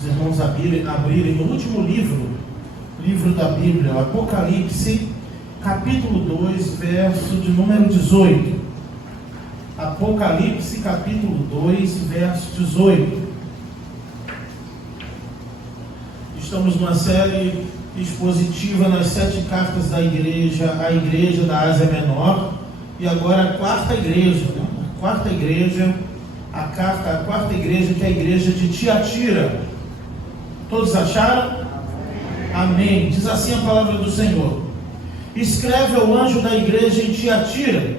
os irmãos abrirem no último livro da Bíblia, o Apocalipse, capítulo 2, verso de número 18. Apocalipse, capítulo 2, verso 18. Estamos numa série expositiva nas 7 cartas da igreja, a igreja da Ásia Menor, e agora a quarta igreja, a quarta igreja que é a igreja de Tiatira. Todos acharam? Amém. Diz assim a palavra do Senhor: escreve ao anjo da igreja em Tiatira: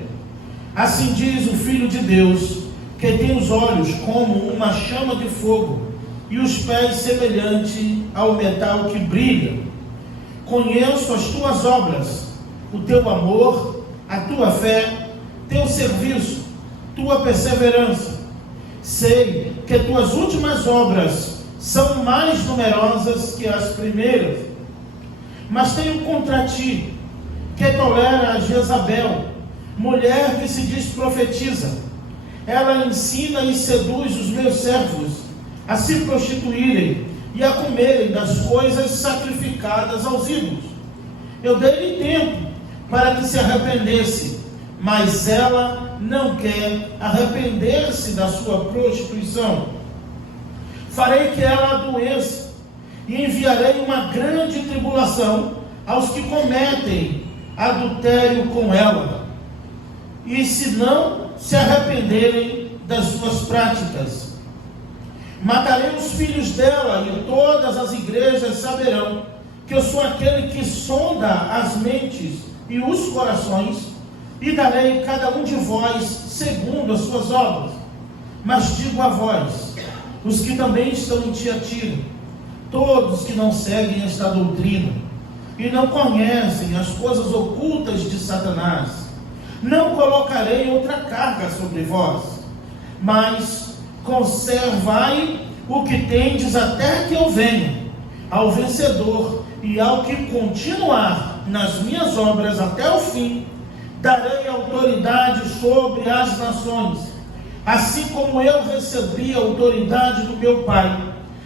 assim diz o Filho de Deus, que tem os olhos como uma chama de fogo e os pés semelhante ao metal que brilha. Conheço as tuas obras, o teu amor, a tua fé, teu serviço, tua perseverança. Sei que tuas últimas obras são mais numerosas que as primeiras, mas tenho contra ti que tolera a Jezabel, mulher que se diz profetiza. Ela ensina e seduz os meus servos a se prostituírem e a comerem das coisas sacrificadas aos ídolos. Eu dei-lhe tempo para que se arrependesse, mas ela não quer arrepender-se da sua prostituição. Farei que ela adoeça e enviarei uma grande tribulação aos que cometem adultério com ela, e se não se arrependerem das suas práticas. Matarei os filhos dela, e todas as igrejas saberão que eu sou aquele que sonda as mentes e os corações, e darei cada um de vós segundo as suas obras. Mas digo a vós, os que também estão em Tiatira, todos que não seguem esta doutrina e não conhecem as coisas ocultas de Satanás, não colocarei outra carga sobre vós, mas conservai o que tendes até que eu venha. Ao vencedor e ao que continuar nas minhas obras até o fim, darei autoridade sobre as nações, assim como eu recebi a autoridade do meu Pai,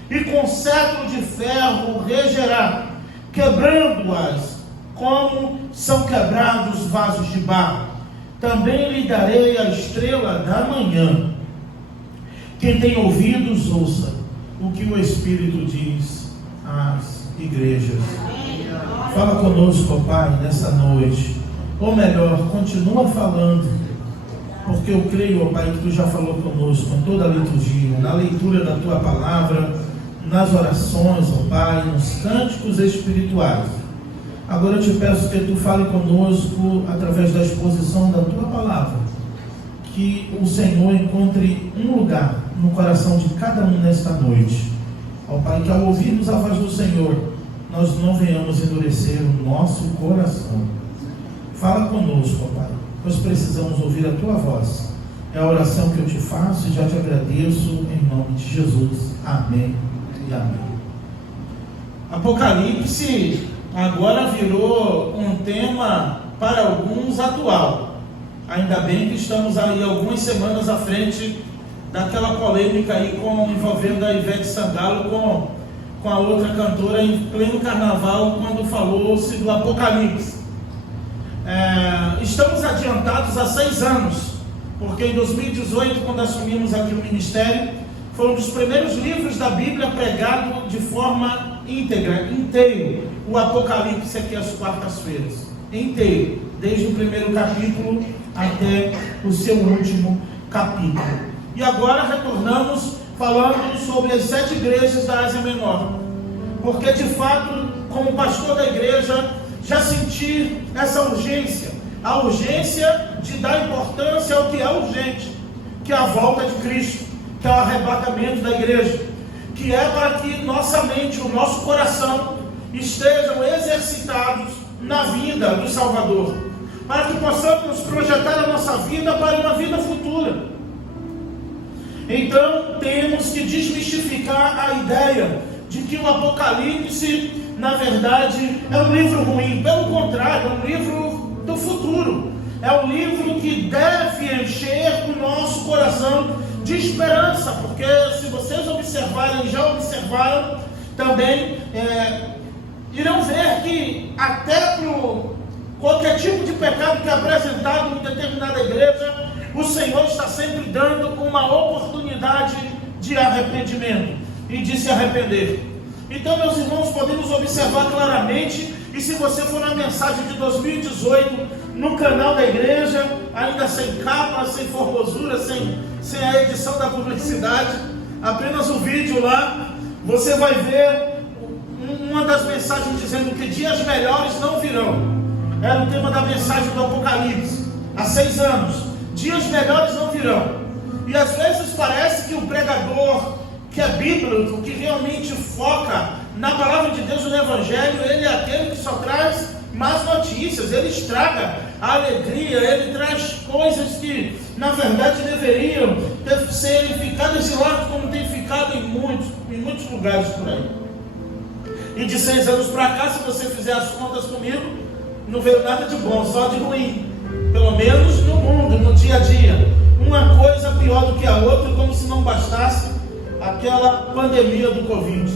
e com cetro de ferro regerá, quebrando-as como são quebrados vasos de barro. Também lhe darei a estrela da manhã. Quem tem ouvidos, ouça o que o Espírito diz às igrejas. Fala conosco, ó Pai, nessa noite. Ou melhor, continua falando, porque eu creio, ó Pai, que Tu já falou conosco em toda a liturgia, na leitura da Tua palavra, nas orações, ó Pai, nos cânticos espirituais. Agora eu te peço que Tu fale conosco através da exposição da Tua palavra, que o Senhor encontre um lugar no coração de cada um nesta noite. Ó Pai, que ao ouvirmos a voz do Senhor, nós não venhamos endurecer o nosso coração. Fala conosco, ó Pai, nós precisamos ouvir a Tua voz. É a oração que eu te faço e já te agradeço em nome de Jesus. Amém e amém. Apocalipse agora virou um tema para alguns atual. Ainda bem que estamos aí algumas semanas à frente daquela polêmica aí envolvendo a Ivete Sangalo com a outra cantora em pleno carnaval, quando falou-se do Apocalipse. Estamos adiantados há 6 anos, porque em 2018, quando assumimos aqui o ministério, foi um dos primeiros livros da Bíblia pregado de forma íntegra, inteiro, o Apocalipse aqui às quartas-feiras, inteiro, desde o primeiro capítulo até o seu último capítulo. E agora retornamos falando sobre as 7 igrejas da Ásia Menor, porque de fato, como pastor da igreja, já senti essa urgência, a urgência de dar importância ao que é urgente, que é a volta de Cristo, que é o arrebatamento da igreja, que é para que nossa mente, o nosso coração estejam exercitados na vida do Salvador, para que possamos projetar a nossa vida para uma vida futura. Então temos que desmistificar a ideia de que o Apocalipse, na verdade, é um livro ruim. Pelo contrário, é um livro do futuro. É um livro que deve encher o nosso coração de esperança, porque se vocês observarem, já observaram também, irão ver que até para qualquer tipo de pecado que é apresentado em determinada igreja, o Senhor está sempre dando uma oportunidade de arrependimento e de se arrepender. Então, meus irmãos, podemos observar claramente, e se você for na mensagem de 2018, no canal da igreja, ainda sem capa, sem formosura, sem a edição da publicidade, apenas o vídeo lá, você vai ver uma das mensagens dizendo que dias melhores não virão. Era o tema da mensagem do Apocalipse, há 6 anos. Dias melhores não virão. E às vezes parece que o pregador que é bíblico, que realmente foca na palavra de Deus, no Evangelho, ele é aquele que só traz más notícias, ele estraga a alegria, ele traz coisas que na verdade deveriam serem ficadas de lado, como tem ficado em muitos lugares por aí. E de 6 anos para cá, se você fizer as contas comigo, não veio nada de bom, só de ruim. Pelo menos no mundo, no dia a dia. Uma coisa pior do que a outra, como se não bastasse aquela pandemia do Covid.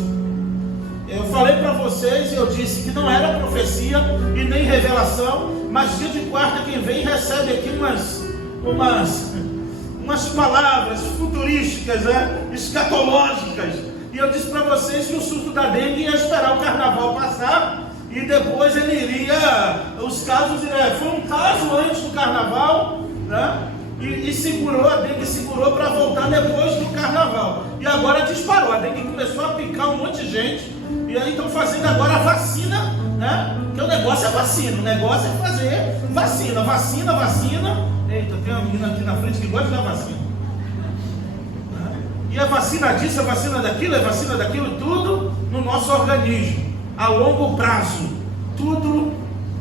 Eu falei para vocês, eu disse que não era profecia e nem revelação, mas dia de quarta quem vem recebe aqui umas palavras futurísticas, escatológicas. E eu disse para vocês que o surto da dengue ia esperar o carnaval passar e depois ele iria, os casos, foi um caso antes do carnaval, né? E segurou, a dengue segurou para voltar depois do carnaval. E agora disparou, a dengue começou a picar um monte de gente. E aí estão fazendo agora a vacina, né? Porque o negócio é vacina, o negócio é fazer vacina. Eita, tem uma menina aqui na frente que gosta de dar vacina. E é vacina disso, é vacina daquilo, tudo no nosso organismo, a longo prazo. Tudo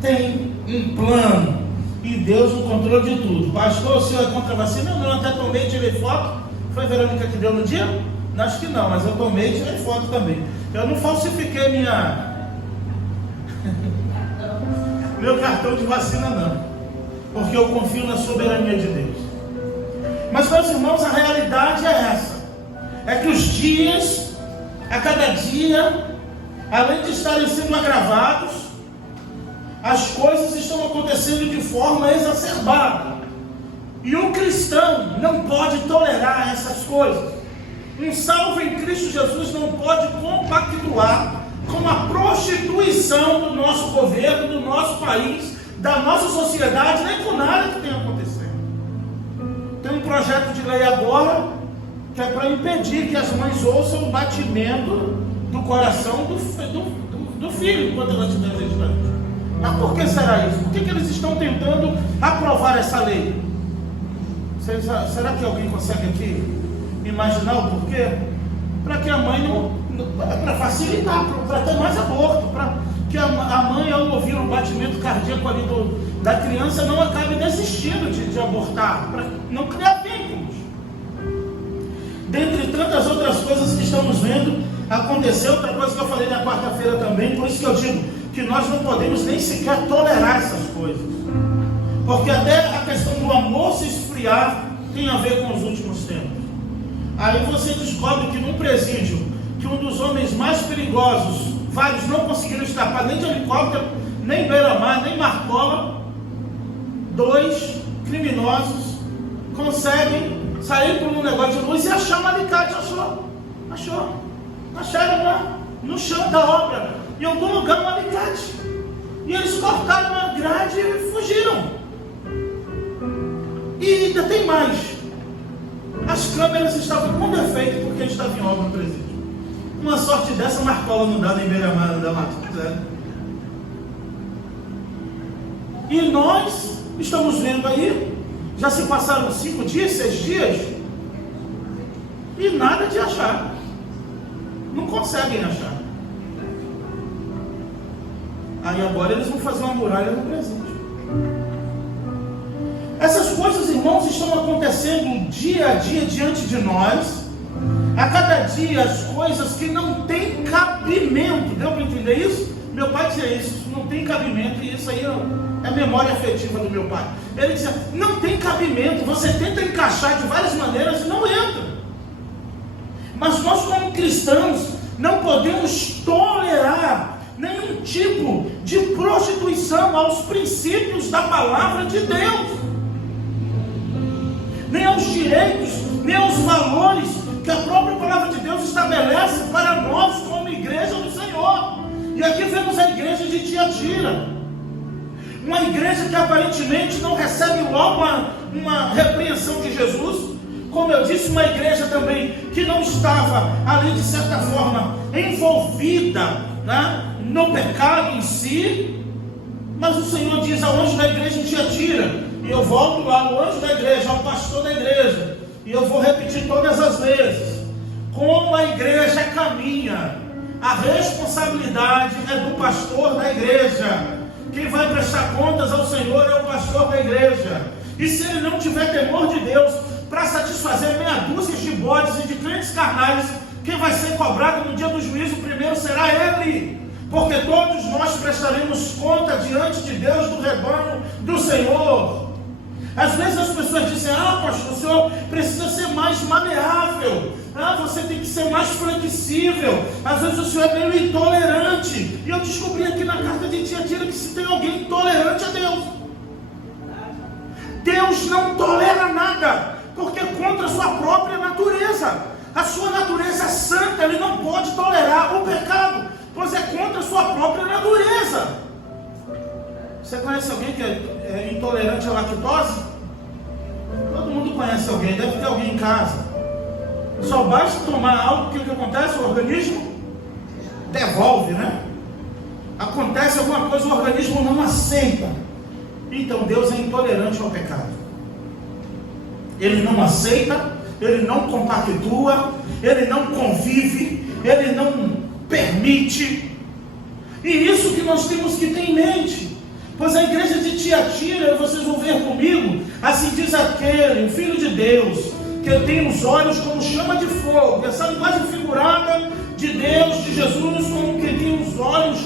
tem um plano. E Deus no controle de tudo. Pastor, o senhor é contra a vacina? Não, até tomei, tirei foto. Foi a Verônica que deu no dia? Acho que não, mas eu tomei e tirei foto também. Eu não falsifiquei meu cartão de vacina não, porque eu confio na soberania de Deus. Mas, meus irmãos, a realidade é essa, é que os dias, a cada dia, além de estarem sendo agravados, as coisas estão acontecendo de forma exacerbada, e o cristão não pode tolerar essas coisas. Um salvo em Cristo Jesus não pode compactuar com a prostituição do nosso governo, do nosso país, da nossa sociedade, nem com nada que tenha acontecido. Tem um projeto de lei agora que é para impedir que as mães ouçam o batimento do coração do filho enquanto ela estiver gestante. Mas por que será isso? Por que eles estão tentando aprovar essa lei? Será que alguém consegue aqui imaginar o porquê? Para que a mãe para facilitar, para ter mais aborto, para que a mãe, ao ouvir o batimento cardíaco ali da criança, não acabe desistindo de abortar, para não criar vínculos. Dentre tantas outras coisas que estamos vendo acontecer, outra coisa que eu falei na quarta-feira também, por isso que eu digo que nós não podemos nem sequer tolerar essas coisas, porque até a questão do amor se esfriar tem a ver com os últimos tempos. Aí você descobre que num presídio, que um dos homens mais perigosos, vários não conseguiram escapar nem de helicóptero, nem beira-mar, nem marcola, 2 criminosos conseguem sair por um negócio de luz e achar um alicate. Acharam lá no chão da obra, em algum lugar, um alicate, e eles cortaram a grade e fugiram. E ainda tem mais, as câmeras estavam com defeito porque estavam em obra no presídio. Uma sorte dessa, marcola não dá, nem beira-mar não dá mais. E nós estamos vendo aí, já se passaram 5 dias, 6 dias, e nada de achar. Não conseguem achar. Aí agora eles vão fazer uma muralha no presídio. Essas coisas, irmãos, estão acontecendo dia a dia diante de nós. A cada dia as coisas que não têm cabimento. Deu para entender isso? Meu pai dizia isso não tem cabimento, e isso aí é memória afetiva do meu pai. Ele dizia, não tem cabimento, você tenta encaixar de várias maneiras e não entra. Mas nós, como cristãos, não podemos tolerar nenhum tipo de prostituição aos princípios da palavra de Deus, nem aos direitos, nem aos valores que a própria palavra de Deus estabelece para nós como igreja do Senhor. E aqui vemos a igreja de Tiatira, uma igreja que aparentemente não recebe logo uma repreensão de Jesus. Como eu disse, uma igreja também que não estava ali de certa forma envolvida, né, no pecado em si. Mas o Senhor diz ao anjo da igreja em Tiatira, e eu volto lá, o anjo da igreja, ao pastor da igreja, e eu vou repetir todas as vezes: como a igreja caminha, a responsabilidade é do pastor da igreja. Quem vai prestar contas ao Senhor é o pastor da igreja. E se ele não tiver temor de Deus para satisfazer meia dúzia de bodes e de crentes carnais, quem vai ser cobrado no dia do juízo primeiro será ele, porque todos nós prestaremos conta diante de Deus do rebanho do Senhor. Às vezes as pessoas dizem: pastor, o senhor precisa ser mais maleável, você tem que ser mais flexível, às vezes o senhor é meio intolerante. E eu descobri aqui na carta de Tiatira que se tem alguém intolerante a Deus, Deus não tolera nada, porque é contra a sua própria natureza. A sua natureza é santa, ele não pode tolerar o pecado, pois é contra a sua própria natureza. Você conhece alguém que é intolerante à lactose? Todo mundo conhece alguém, deve ter alguém em casa. Só basta tomar algo, que acontece? O organismo devolve, né? Acontece alguma coisa, o organismo não aceita. Então Deus é intolerante ao pecado. Ele não aceita, ele não compactua, ele não convive, ele não permite. E isso que nós temos que ter em mente. Pois a igreja de Tiatira, vocês vão ver comigo, assim diz aquele, o Filho de Deus, que tem os olhos como chama de fogo. Essa linguagem figurada de Deus, de Jesus, como que tem os olhos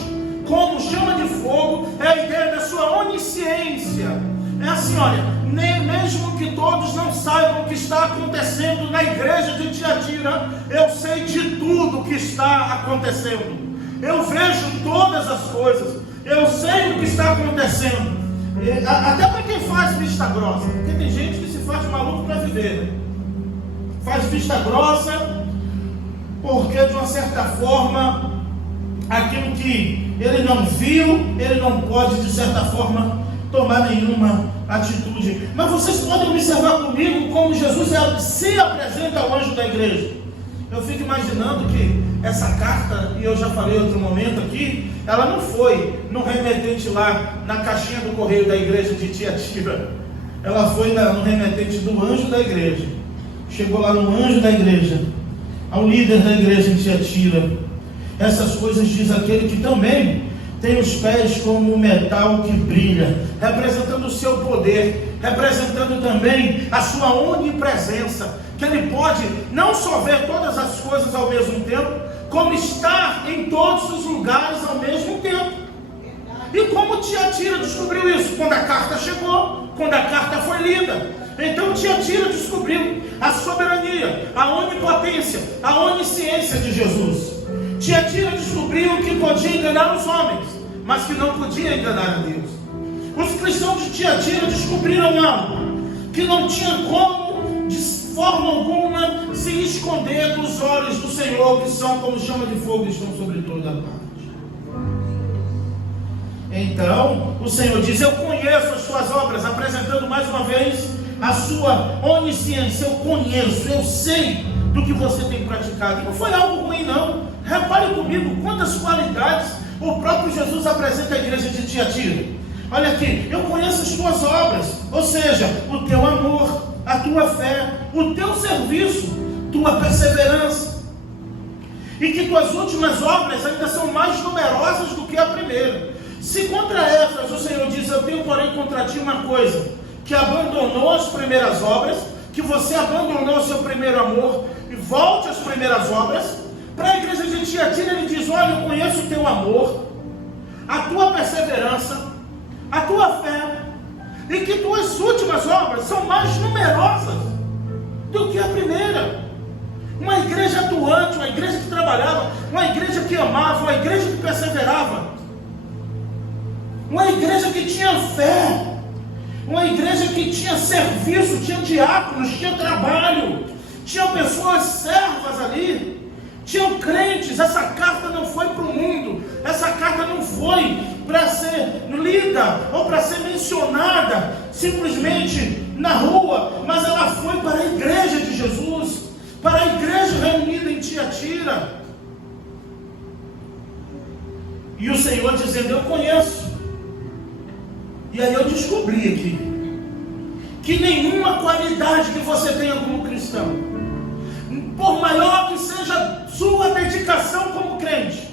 como chama de fogo, é a ideia da sua onisciência. É assim, olha, nem mesmo que todos não saibam o que está acontecendo na igreja de Tiatira, eu sei de tudo o que está acontecendo. Eu vejo todas as coisas. Eu sei o que está acontecendo. Até para quem faz vista grossa, porque tem gente que se faz maluco para viver, né? Faz vista grossa porque de uma certa forma aquilo que ele não viu, ele não pode de certa forma tomar nenhuma atitude. Mas vocês podem observar comigo como Jesus se apresenta ao anjo da igreja. Eu fico imaginando que essa carta, e eu já falei em outro momento aqui, ela não foi no remetente lá na caixinha do correio da igreja de Tiatira. Ela foi no remetente do anjo da igreja. Chegou lá no anjo da igreja, ao líder da igreja em Tiatira. Essas coisas diz aquele que também tem os pés como um metal que brilha, representando o seu poder, representando também a sua onipresença, que ele pode não só ver todas as coisas ao mesmo tempo, como estar em todos os lugares ao mesmo tempo. E como Tiatira descobriu isso? Quando a carta chegou, quando a carta foi lida. Então Tiatira descobriu a soberania, a onipotência, a onisciência de Jesus. Tiatira descobriu que podia enganar os homens, mas que não podia enganar a Deus. Os cristãos de Tiatira descobriram algo que não tinha como, de forma alguma, se esconder dos olhos do Senhor, que são como chama de fogo e estão sobre toda a parte. Então, o Senhor diz: eu conheço as suas obras, apresentando mais uma vez a sua onisciência. Eu conheço, eu sei do que você tem praticado. E não foi algo ruim, não. Repare comigo quantas qualidades o próprio Jesus apresenta à igreja de Tiatira. Olha aqui: eu conheço as tuas obras, ou seja, o teu amor, a tua fé, o teu serviço, tua perseverança, e que tuas últimas obras ainda são mais numerosas do que a primeira. Se contra essas o Senhor diz: eu tenho porém contra ti uma coisa, que abandonou as primeiras obras, que você abandonou o seu primeiro amor e volte às primeiras obras. Para a igreja de Tiatira ele diz: olha, eu conheço o teu amor, a tua perseverança, a tua fé, e que tuas últimas obras são mais numerosas do que a primeira. Uma igreja atuante, uma igreja que trabalhava, uma igreja que amava, uma igreja que perseverava, uma igreja que tinha fé, uma igreja que tinha serviço, tinha diáconos, tinha trabalho, tinha pessoas servas ali, tinham crentes. Essa carta não foi para o mundo, essa carta não foi para ser lida ou para ser mencionada simplesmente na rua, mas ela foi para a igreja de Jesus, para a igreja reunida em Tiatira. E o Senhor dizendo: eu conheço. E aí eu descobri aqui que nenhuma qualidade que você tenha como cristão, por maior que seja sua dedicação como crente,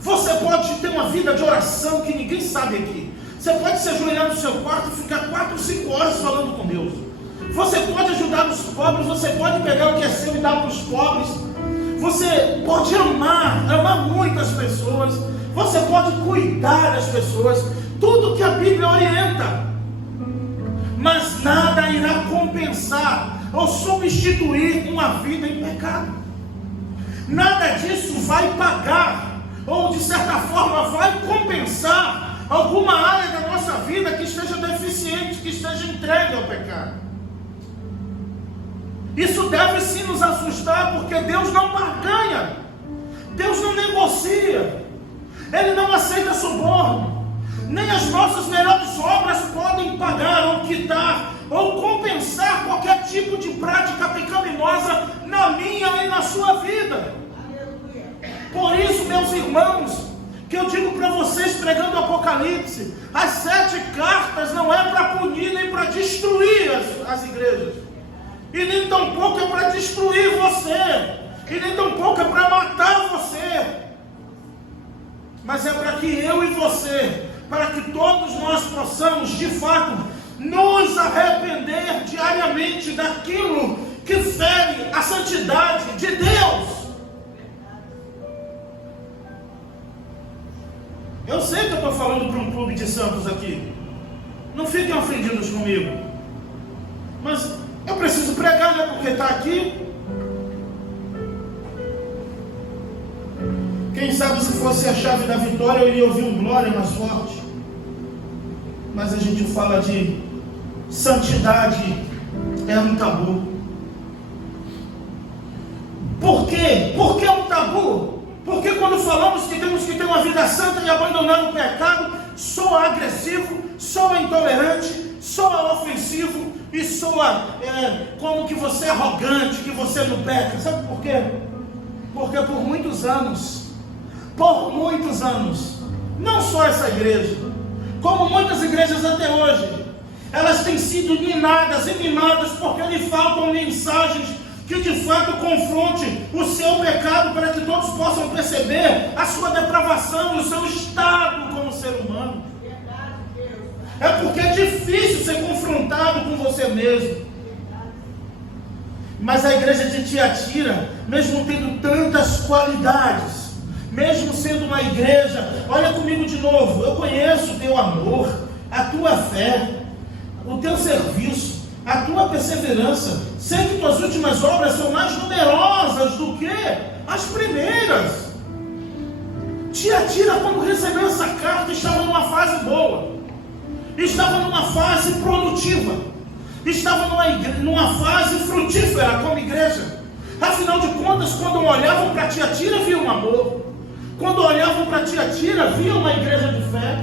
você pode ter uma vida de oração que ninguém sabe aqui. Você pode se ajoelhar no seu quarto e ficar 4 ou 5 horas falando com Deus. Você pode ajudar os pobres, você pode pegar o que é seu e dar para os pobres. Você pode amar muito as pessoas. Você pode cuidar das pessoas. Tudo que a Bíblia orienta. Mas nada irá compensar ou substituir uma vida em pecado. Nada disso vai pagar, ou de certa forma vai compensar alguma área da nossa vida que esteja deficiente, que esteja entregue ao pecado. Isso deve sim nos assustar, porque Deus não barganha, Deus não negocia, Ele não aceita suborno. Nem as nossas melhores obras podem pagar ou quitar ou compensar qualquer tipo de prática pecaminosa na minha e na sua vida. Por isso, meus irmãos, que eu digo para vocês, pregando o Apocalipse, as 7 cartas não é para punir nem para destruir as igrejas, e nem tampouco é para destruir você, e nem tampouco é para matar você, mas é para que eu e você, para que todos nós possamos de fato nos arrepender diariamente daquilo que fere a santidade de Deus. Eu sei que eu estou falando para um clube de santos aqui, não fiquem ofendidos comigo, mas eu preciso pregar, né? Porque está aqui. Quem sabe se fosse a chave da vitória eu iria ouvir um glória mais forte. Mas a gente fala de santidade, é um tabu. Por quê? Por que é um tabu? Porque quando falamos que temos que ter uma vida santa e abandonar o pecado, soa agressivo, soa intolerante, soa ofensivo e soa como que você é arrogante, que você não peca. Sabe por quê? Porque por muitos anos, não só essa igreja, como muitas igrejas até hoje, elas têm sido minadas e mimadas porque lhe faltam mensagens que de fato confronte o seu pecado, para que todos possam perceber a sua depravação e o seu estado como ser humano. É porque é difícil ser confrontado com você mesmo. Mas a igreja de Tiatira, mesmo tendo tantas qualidades, mesmo sendo uma igreja, olha comigo de novo, eu conheço o teu amor, a tua fé, o teu serviço, a tua perseverança. Sei que tuas últimas obras são mais numerosas do que as primeiras. Tiatira, quando recebeu essa carta, estava numa fase boa, estava numa fase produtiva, estava numa fase frutífera como igreja. Afinal de contas, quando olhavam para Tiatira, viam um amor. Quando olhavam para Tiatira, viam uma igreja de fé.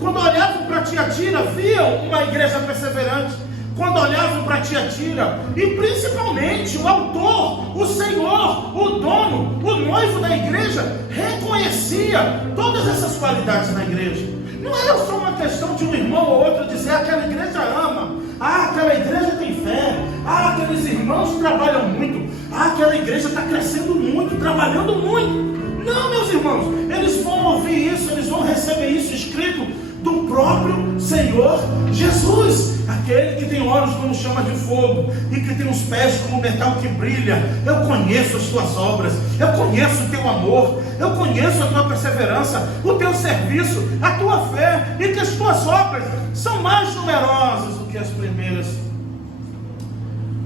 Quando olhavam para Tiatira, viam uma igreja perseverante. Quando olhavam para Tiatira, e principalmente o autor, o Senhor, o dono, o noivo da igreja, reconhecia todas essas qualidades na igreja. Não era só uma questão de um irmão ou outro dizer: aquela igreja ama, aquela igreja tem fé, aqueles irmãos trabalham muito, aquela igreja está crescendo muito, trabalhando muito. Não, meus irmãos, eles vão ouvir isso, eles vão receber isso escrito do próprio Senhor Jesus, aquele que tem olhos como chama de fogo e que tem os pés como metal que brilha. Eu conheço as tuas obras, eu conheço o teu amor, eu conheço a tua perseverança, o teu serviço, a tua fé, e que as tuas obras são mais numerosas do que as primeiras.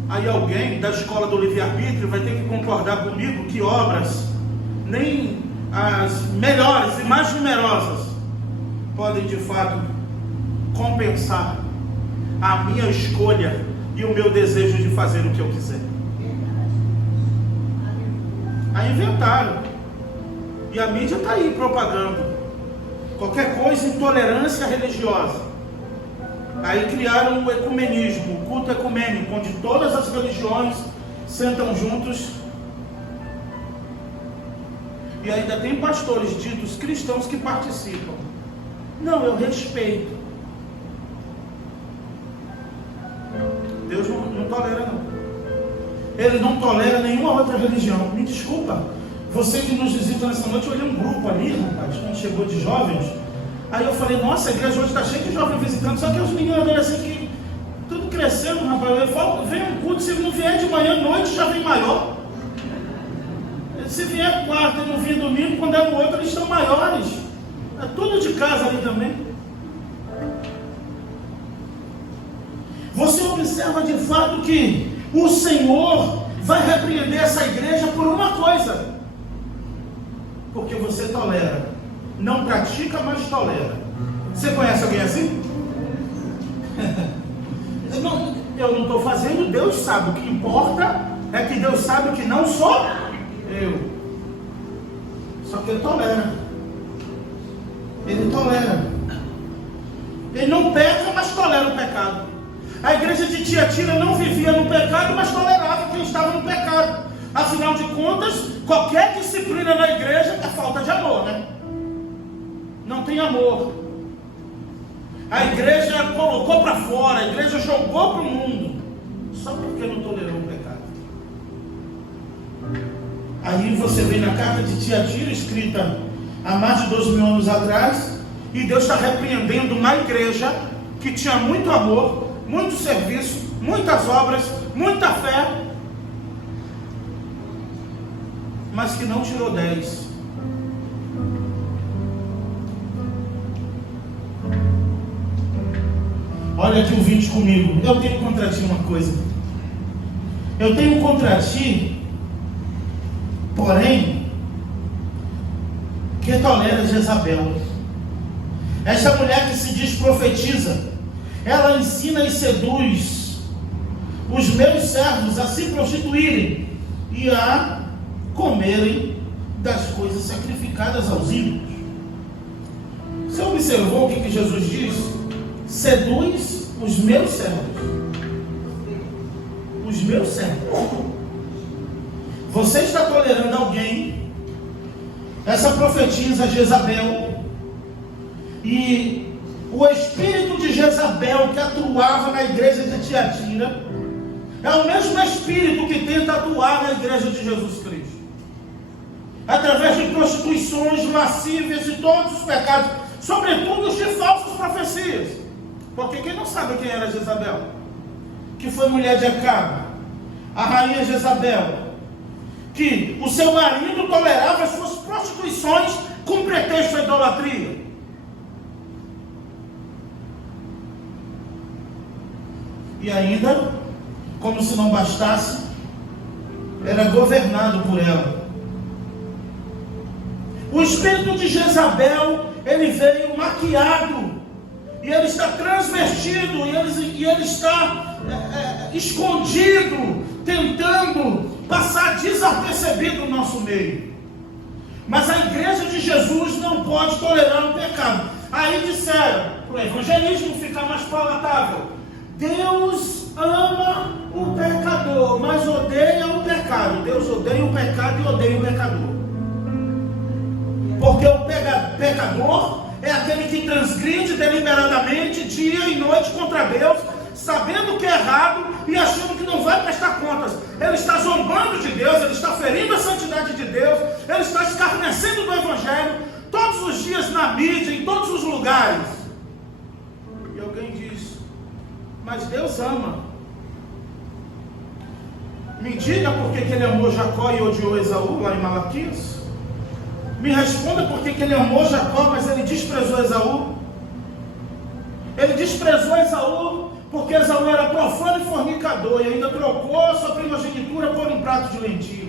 Aí alguém da escola do livre-arbítrio vai ter que concordar comigo que obras, nem as melhores e mais numerosas, podem de fato compensar a minha escolha e o meu desejo de fazer o que eu quiser. Aí inventaram, e a mídia está aí propagando qualquer coisa, intolerância religiosa. Aí criaram o ecumenismo, o culto ecumênico, onde todas as religiões sentam juntos. E ainda tem pastores ditos cristãos que participam. Não, eu respeito. Deus não tolera, não. Ele não tolera nenhuma outra religião. Me desculpa, você que nos visita nessa noite, eu olhei um grupo ali, rapaz, quando chegou de jovens. Aí eu falei, nossa, a igreja hoje está cheia de jovens visitando, só que os meninos adolescentes que tudo crescendo, rapaz. Eu falo, vem um culto, se não vier de manhã, à noite já vem maior. Se vier quarta e não vier domingo, quando é no outro, eles estão maiores. É tudo de casa ali também. Você observa de fato que o Senhor vai repreender essa igreja por uma coisa. Porque você tolera. Não pratica, mas tolera. Você conhece alguém assim? Eu não estou fazendo, Deus sabe. O que importa é que Deus sabe que não sou eu. Só que ele tolera. Ele tolera. Ele não peca, mas tolera o pecado. A igreja de Tiatira não vivia no pecado, mas tolerava quem estava no pecado. Afinal de contas, qualquer disciplina na igreja é falta de amor, né? Não tem amor. A igreja colocou para fora, a igreja jogou para o mundo, só porque não tolerou o pecado. Aí você vê na carta de Tiatira, escrita há mais de 2.000 anos atrás, e Deus está repreendendo uma igreja que tinha muito amor, muito serviço, muitas obras, muita fé, mas que não tirou 10. Olha aqui o 20 comigo. Eu tenho contra ti uma coisa. Eu tenho contra ti, porém, que tolera Jezabel. Esta mulher que se diz profetiza, ela ensina e seduz os meus servos a se prostituírem e a comerem das coisas sacrificadas aos ídolos. Você observou o que Jesus diz? Seduz os meus servos. Os meus servos. Você está tolerando alguém, essa profetisa Jezabel, e o espírito de Jezabel que atuava na igreja de Tiatira é o mesmo espírito que tenta atuar na igreja de Jesus Cristo, através de prostituições, lascívias e todos os pecados, sobretudo os de falsas profecias. Porque quem não sabe quem era Jezabel? Que foi mulher de Acabe, a rainha Jezabel, que o seu marido tolerava as suas prostituições com pretexto à idolatria. E ainda, como se não bastasse, era governado por ela. O espírito de Jezabel, ele veio maquiado, e ele está transvestido, e ele está escondido, tentando passar desapercebido no nosso meio. Mas a igreja de Jesus não pode tolerar o pecado. Aí disseram, para o evangelismo ficar mais palatável, Deus ama o pecador, mas odeia o pecado. Deus odeia o pecado e odeia o pecador. Porque o pecador é aquele que transgride deliberadamente, dia e noite, contra Deus, sabendo que é errado e achando que não vai prestar contas. Ele está zombando de Deus, ele está ferindo a santidade de Deus, ele está escarnecendo do Evangelho, todos os dias na mídia, em todos os lugares. E alguém diz, mas Deus ama. Me diga por que ele amou Jacó e odiou Esaú, lá em Malaquias. Me responda por que ele amou Jacó, mas ele desprezou Esaú. Ele desprezou Esaú porque Esaú era profano e fornicador, e ainda trocou a sua primogenitura por um prato de lentilhas.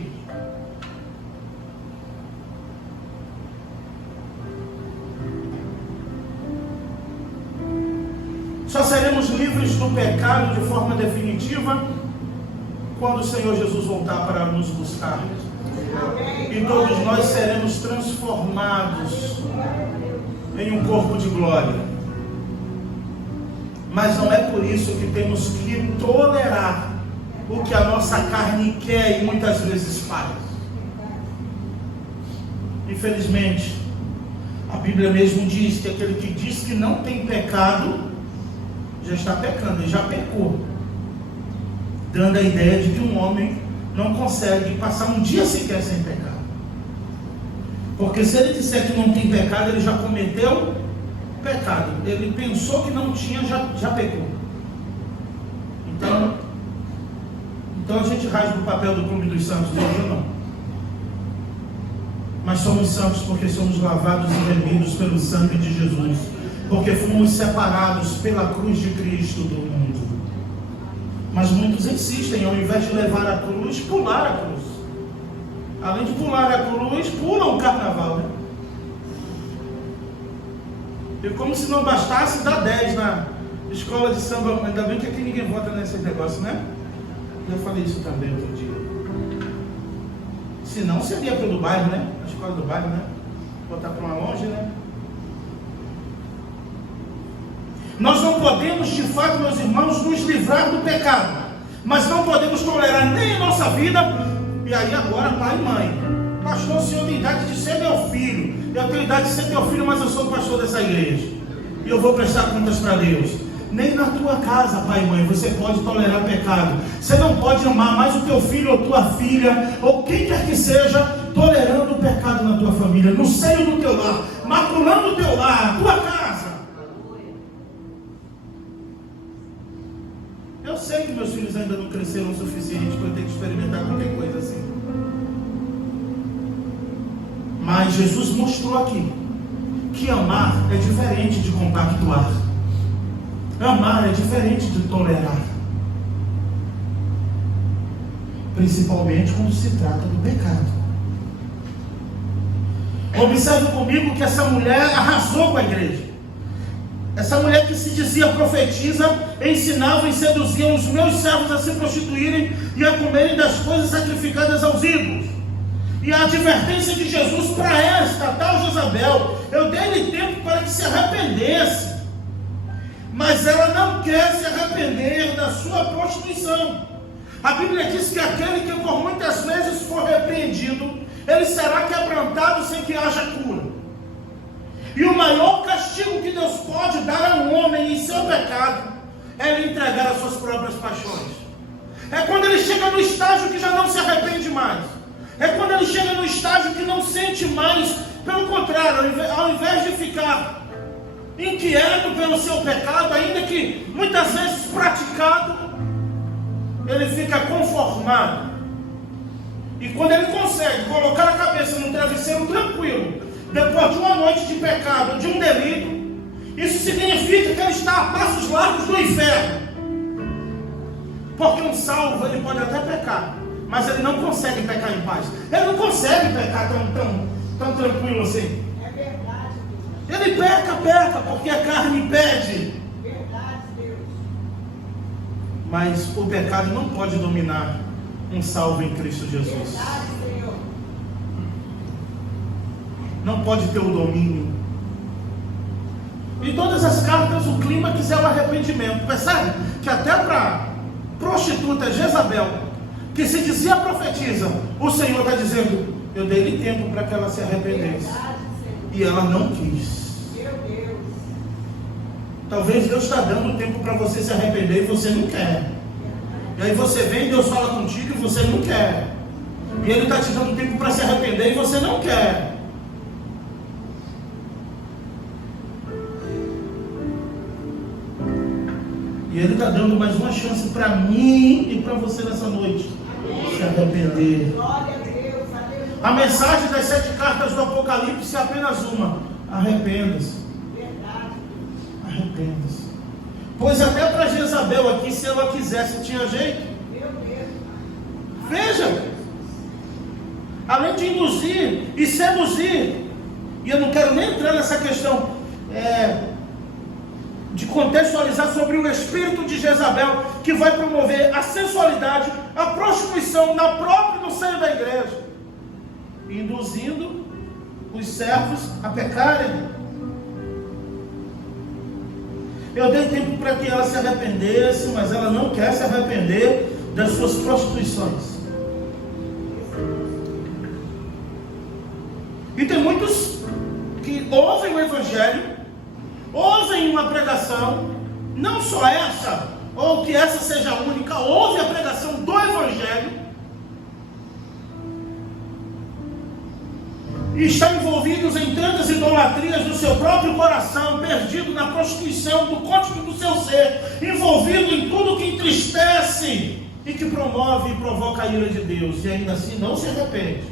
Só seremos livres do pecado de forma definitiva quando o Senhor Jesus voltar para nos buscar. E todos nós seremos transformados em um corpo de glória. Mas não é por isso que temos que tolerar o que a nossa carne quer e muitas vezes faz. Infelizmente, a Bíblia mesmo diz que aquele que diz que não tem pecado já está pecando, ele já pecou, dando a ideia de que um homem não consegue passar um dia sequer sem pecado. Porque se ele disser que não tem pecado, ele já cometeu pecado. Ele pensou que não tinha, já pecou. Então a gente rasga o papel do clube dos santos hoje ou não. Mas somos santos porque somos lavados e remidos pelo sangue de Jesus, porque fomos separados pela cruz de Cristo do mundo. Mas muitos insistem, ao invés de levar a cruz, pular a cruz. Além de pular a cruz, pulam o carnaval, né? E como se não bastasse, dá 10 na escola de samba. Ainda bem que aqui ninguém vota nesse negócio, né? Eu falei isso também outro dia. Se não, seria para o do bairro, né? A escola do bairro, né? Botar para uma longe, né? Nós não podemos, de fato, meus irmãos, nos livrar do pecado, mas não podemos tolerar nem a nossa vida. E aí agora, pai e mãe, pastor, o senhor tem idade de ser meu filho, eu tenho idade de ser teu filho, mas eu sou o pastor dessa igreja, e eu vou prestar contas para Deus. Nem na tua casa, pai e mãe, você pode tolerar pecado. Você não pode amar mais o teu filho ou tua filha, ou quem quer que seja, tolerando o pecado na tua família, no seio do teu lar, maculando o teu lar, a tua casa. Eu sei que meus filhos ainda não cresceram o suficiente para eu ter que experimentar qualquer coisa assim. Mas Jesus mostrou aqui que amar é diferente de compactuar. Amar é diferente de tolerar. Principalmente quando se trata do pecado. Observe comigo que essa mulher arrasou com a igreja. Essa mulher que se dizia profetisa, ensinava e seduzia os meus servos a se prostituírem e a comerem das coisas sacrificadas aos ídolos. E a advertência de Jesus para esta tal Jezabel: eu dei-lhe tempo para que se arrependesse, mas ela não quer se arrepender da sua prostituição. A Bíblia diz que aquele que por muitas vezes for repreendido, ele será quebrantado sem que haja cura. E o maior castigo que Deus pode dar a um homem em seu pecado é lhe entregar as suas próprias paixões. É quando ele chega no estágio que já não se arrepende mais. É quando ele chega no estágio que não sente mais. Pelo contrário, ao invés de ficar inquieto pelo seu pecado, ainda que muitas vezes praticado, ele fica conformado. E quando ele consegue colocar a cabeça no travesseiro tranquilo, depois de uma noite de pecado, de um delito, isso significa que ele está a passos largos do inferno. Porque um salvo, ele pode até pecar, mas ele não consegue pecar em paz. Ele não consegue pecar tão tranquilo assim. É verdade, Deus. Ele peca, porque a carne impede. Verdade, Deus. Mas o pecado não pode dominar um salvo em Cristo Jesus. Verdade, Senhor. Não pode ter o domínio. Em todas as cartas o clímax é o arrependimento. Percebe? Que até para prostituta Jezabel, que se dizia profetiza, o Senhor está dizendo: eu dei-lhe tempo para que ela se arrependesse. Verdade, Senhor. E ela não quis. Meu Deus. Talvez Deus está dando tempo para você se arrepender e você não quer. E aí você vem e Deus fala contigo e você não quer. E Ele está te dando tempo para se arrepender e você não quer. E Ele está dando mais uma chance para mim e para você nessa noite. Se arrepender. Glória a Deus. Aleluia. A mensagem das 7 cartas do Apocalipse é apenas uma: arrependa-se. Verdade. Arrependa-se. Pois até para Jezabel aqui, se ela quisesse, tinha jeito. Meu Deus. Veja, além de induzir e seduzir, e eu não quero nem entrar nessa questão de contextualizar sobre o espírito de Jezabel, que vai promover a sensualidade, a prostituição no seio da igreja, induzindo os servos a pecarem. Eu dei tempo para que ela se arrependesse, mas ela não quer se arrepender das suas prostituições. E tem muitos que ouvem o Evangelho, ouvem uma pregação, não só essa, ou que essa seja a única, ouve a pregação do Evangelho, e estão envolvidos em tantas idolatrias do seu próprio coração, perdido na prostituição do cônjuge do seu ser, envolvido em tudo que entristece e que promove e provoca a ira de Deus, e ainda assim não se arrepende.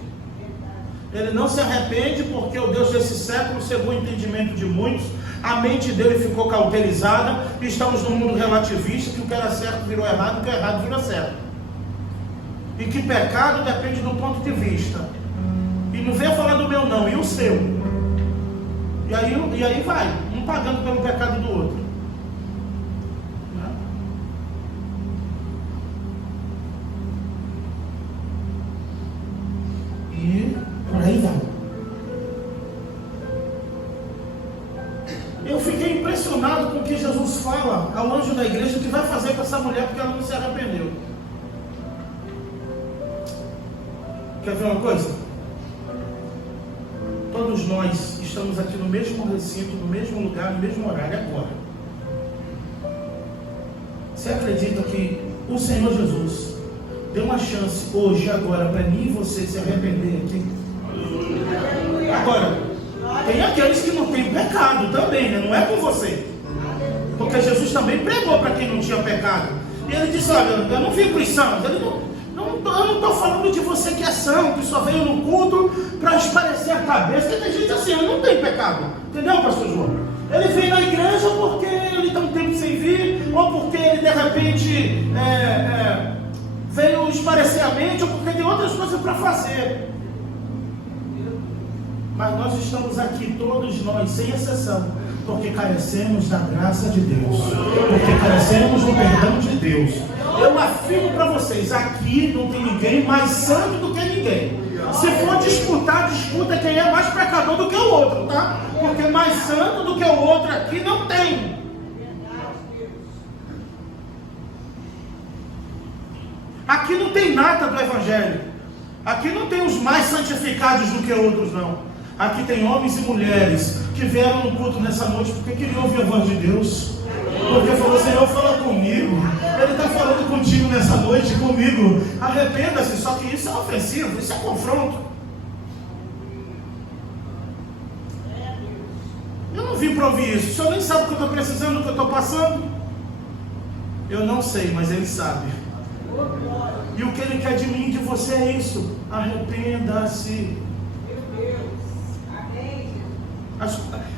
Ele não se arrepende porque o Deus desse século, segundo o entendimento de muitos, a mente dele ficou cauterizada, e estamos num mundo relativista, que o que era certo virou errado, o que é errado virou certo, e que pecado depende do ponto de vista. E não venha falar do meu não, e o seu. E aí vai, um pagando pelo pecado do outro. E por aí vai. Eu fiquei impressionado com o que Jesus fala ao anjo da igreja, que vai fazer com essa mulher porque ela não se arrependeu. Quer ver uma coisa? Todos nós estamos aqui no mesmo recinto, no mesmo lugar, no mesmo horário agora. Você acredita que o Senhor Jesus deu uma chance hoje, agora, para mim e você se arrepender aqui? Agora, tem aqueles que não têm pecado também, né? Não é com você. Porque Jesus também pregou para quem não tinha pecado. E ele disse, olha, eu não vim para os santos. Eu não estou falando de você que é santo, que só veio no culto para esparecer a cabeça. Porque tem gente assim, eu não tenho pecado. Entendeu, pastor João? Ele veio na igreja porque ele está um tempo sem vir, ou porque ele de repente veio esparecer a mente, ou porque tem outras coisas para fazer. Mas nós estamos aqui, todos nós, sem exceção, porque carecemos da graça de Deus, porque carecemos do perdão de Deus. Eu afirmo para vocês, aqui não tem ninguém mais santo do que ninguém. Se for disputar, disputa quem é mais pecador do que o outro, tá? Porque mais santo do que o outro aqui não tem. Aqui não tem nada do Evangelho. Aqui não tem os mais santificados do que outros, não. Aqui tem homens e mulheres que vieram no culto nessa noite porque queriam ouvir a voz de Deus. Porque falou, Senhor, fala comigo. Ele está falando contigo nessa noite, comigo. Arrependa-se. Só que isso é ofensivo, isso é confronto. Eu não vim para ouvir isso. O Senhor nem sabe o que eu estou precisando, o que eu estou passando. Eu não sei, mas Ele sabe. E o que Ele quer de mim e de você é isso. Arrependa-se.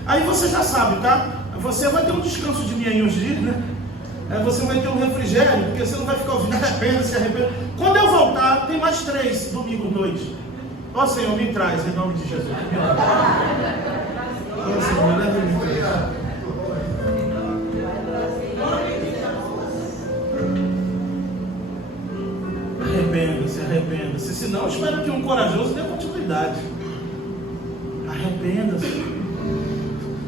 Aí você já sabe, tá? Você vai ter um descanso de mim aí uns dias, né? Você vai ter um refrigério, porque você não vai ficar ouvindo arrependa-se, arrependa. Quando eu voltar, tem mais 3 domingo noite. Ó Senhor, me traz em nome de Jesus. Ó Senhor, leva-me traz. Arrependa-se, arrependa-se. Senão, eu espero que um corajoso dê continuidade. Arrependa-se.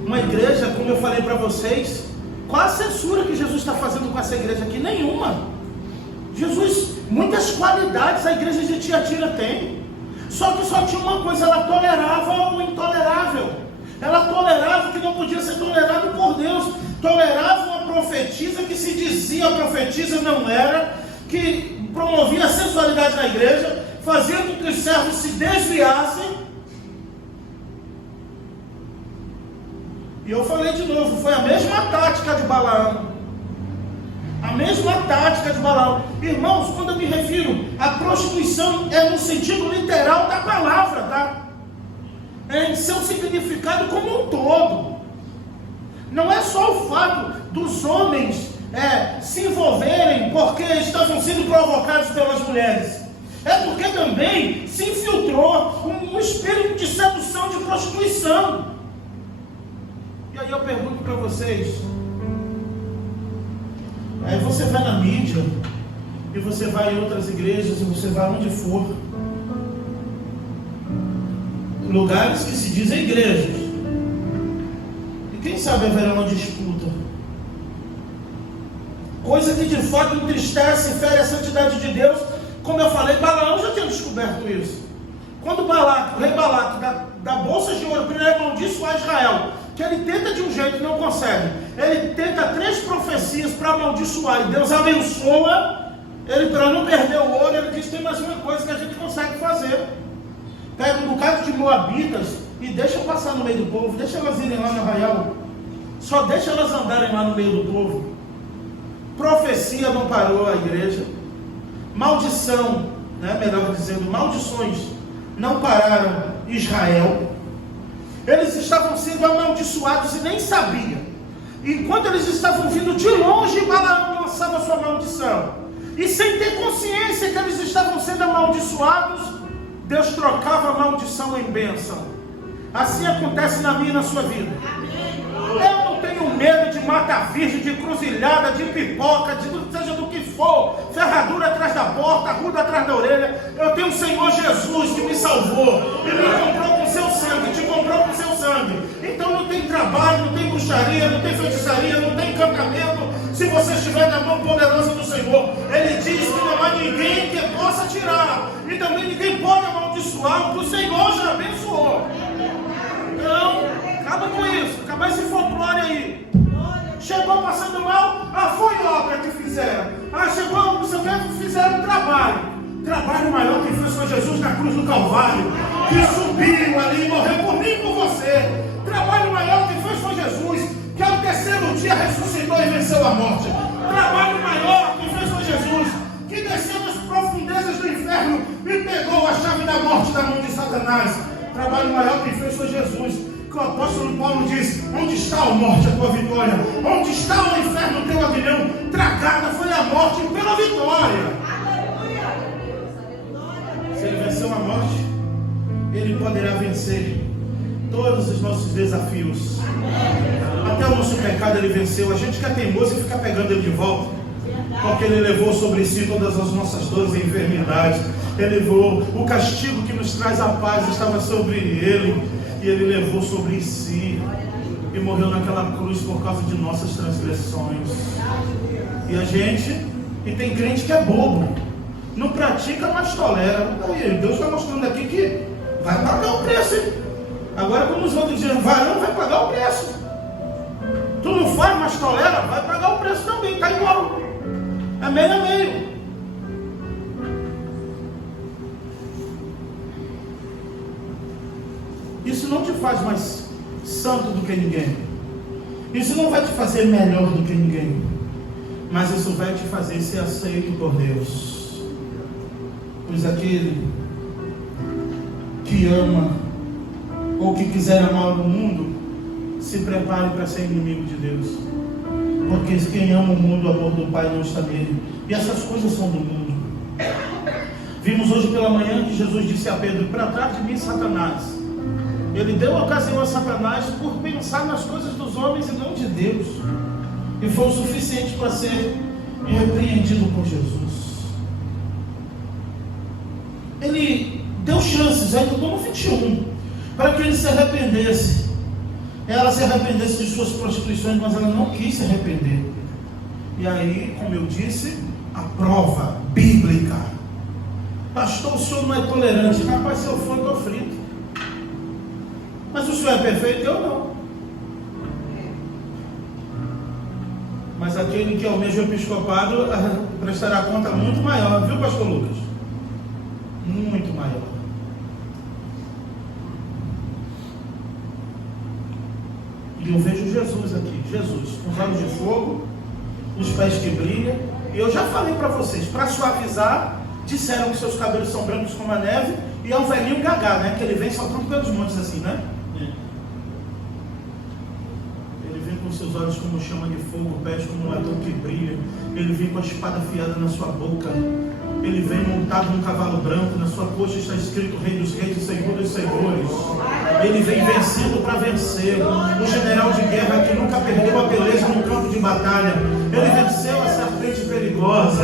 Uma igreja, como eu falei para vocês, qual a censura que Jesus está fazendo com essa igreja aqui? Nenhuma. Jesus, muitas qualidades a igreja de Tiatira tem. Só que só tinha uma coisa, ela tolerava o intolerável. Ela tolerava o que não podia ser tolerado por Deus. Tolerava uma profetisa que se dizia profetisa, não era, que promovia a sensualidade na igreja, fazia com que os servos se desviassem. E eu falei de novo, foi a mesma tática de Balaão. A mesma tática de Balaão. Irmãos, quando eu me refiro à prostituição, é no sentido literal da palavra, tá? É em seu significado como um todo. Não é só o fato dos homens se envolverem porque estavam sendo provocados pelas mulheres. É porque também se infiltrou um espírito de sedução, de prostituição. E aí eu pergunto para vocês, aí você vai na mídia, e você vai em outras igrejas, e você vai onde for, lugares que se dizem igrejas, e quem sabe haverá uma disputa, coisa que de fato entristece e fere a santidade de Deus. Como eu falei, Balaão já tinha descoberto isso. Quando o rei Balaque da bolsa de ouro para ele amaldiçoar Israel, que ele tenta de um jeito e não consegue, ele tenta 3 profecias para amaldiçoar, e Deus abençoa ele para não perder o ouro. Ele diz: tem mais uma coisa que a gente consegue fazer. Pega um bocado de moabitas e deixa passar no meio do povo, deixa elas irem lá no arraial, só deixa elas andarem lá no meio do povo. Profecia não parou a igreja, maldição, melhor dizendo, maldições não pararam Israel. Eles estavam sendo amaldiçoados e nem sabiam. Enquanto eles estavam vindo de longe, Balaão lançava sua maldição, e sem ter consciência que eles estavam sendo amaldiçoados, Deus trocava a maldição em bênção. Assim acontece na minha e na sua vida. Eu não tenho medo de mata-virgem, de cruzilhada, de pipoca, seja do que for, ferradura atrás da porta, ruda atrás da orelha. Eu tenho o Senhor Jesus que me salvou e me comprou com seu sangue, te comprou com seu sangue. Então não tem trabalho, não tem bruxaria, não tem feitiçaria, não tem encantamento, se você estiver na mão poderosa do Senhor. Ele diz que não há ninguém que possa tirar, e também ninguém pode amaldiçoar o que o Senhor já abençoou. Então, acaba com isso, acaba esse folclore aí. Chegou passando mal, foi obra que fizeram. Chegou, não sei o que, fizeram trabalho maior que foi o Senhor Jesus na cruz do Calvário, que subiu ali e morreu por mim e por você. Trabalho maior que foi o Senhor Jesus, que ao terceiro dia ressuscitou e venceu a morte. Trabalho maior que foi o Senhor Jesus, que desceu nas profundezas do inferno e pegou a chave da morte da mão de Satanás. Trabalho maior que foi o Senhor Jesus, que o apóstolo Paulo diz: onde está a morte, a tua vitória? Onde está o inferno, o teu aguilhão? Tragada foi a morte pela vitória. Se ele venceu a morte, ele poderá vencer todos os nossos desafios. Até o nosso pecado ele venceu. A gente que é teimoso e fica pegando ele de volta, porque ele levou sobre si todas as nossas dores e enfermidades. Ele levou o castigo que nos traz a paz, estava sobre ele, e ele levou sobre si e morreu naquela cruz por causa de nossas transgressões. E tem crente que é bobo, não pratica, mas tolera. Aí, Deus está mostrando aqui que vai pagar o preço, hein? Agora, como os outros dizem, varão vai pagar o preço. Tu não faz, mas tolera, vai pagar o preço também, está igual. É meio a meio. Isso não te faz mais santo do que ninguém. Isso não vai te fazer melhor do que ninguém. Mas isso vai te fazer ser aceito por Deus. Pois aquele que ama ou que quiser amar o mundo, se prepare para ser inimigo de Deus. Porque quem ama o mundo, o amor do Pai não está nele. E essas coisas são do mundo. Vimos hoje pela manhã que Jesus disse a Pedro: para trás de mim, Satanás. Ele deu ocasião a Satanás por pensar nas coisas dos homens e não de Deus. E foi o suficiente para ser repreendido por Jesus. Ele deu chances, ainda no 21, para que ele se arrependesse. Ela se arrependesse de suas prostituições, mas ela não quis se arrepender. E aí, como eu disse, a prova bíblica. Pastor, o senhor não é tolerante. Rapaz, se eu for, eu estou frito. Mas o senhor é perfeito? Eu não. Mas aquele que almeja o episcopado prestará conta muito maior, viu, pastor Lucas? Muito maior. E eu vejo Jesus aqui, Jesus, com os olhos de fogo, os pés que brilham. E eu já falei para vocês, para suavizar, disseram que seus cabelos são brancos como a neve, e é um velhinho gagá, né? Que ele vem saltando pelos montes assim, né? Ele vem com os seus olhos como chama de fogo, pés como um latão que brilha. Ele vem com a espada afiada na sua boca. Ele vem montado num cavalo branco, na sua coxa está escrito Rei dos Reis e Senhor dos Senhores. Ele vem vencendo para vencer. O general de guerra que nunca perdeu a beleza no campo de batalha. Ele venceu a serpente perigosa.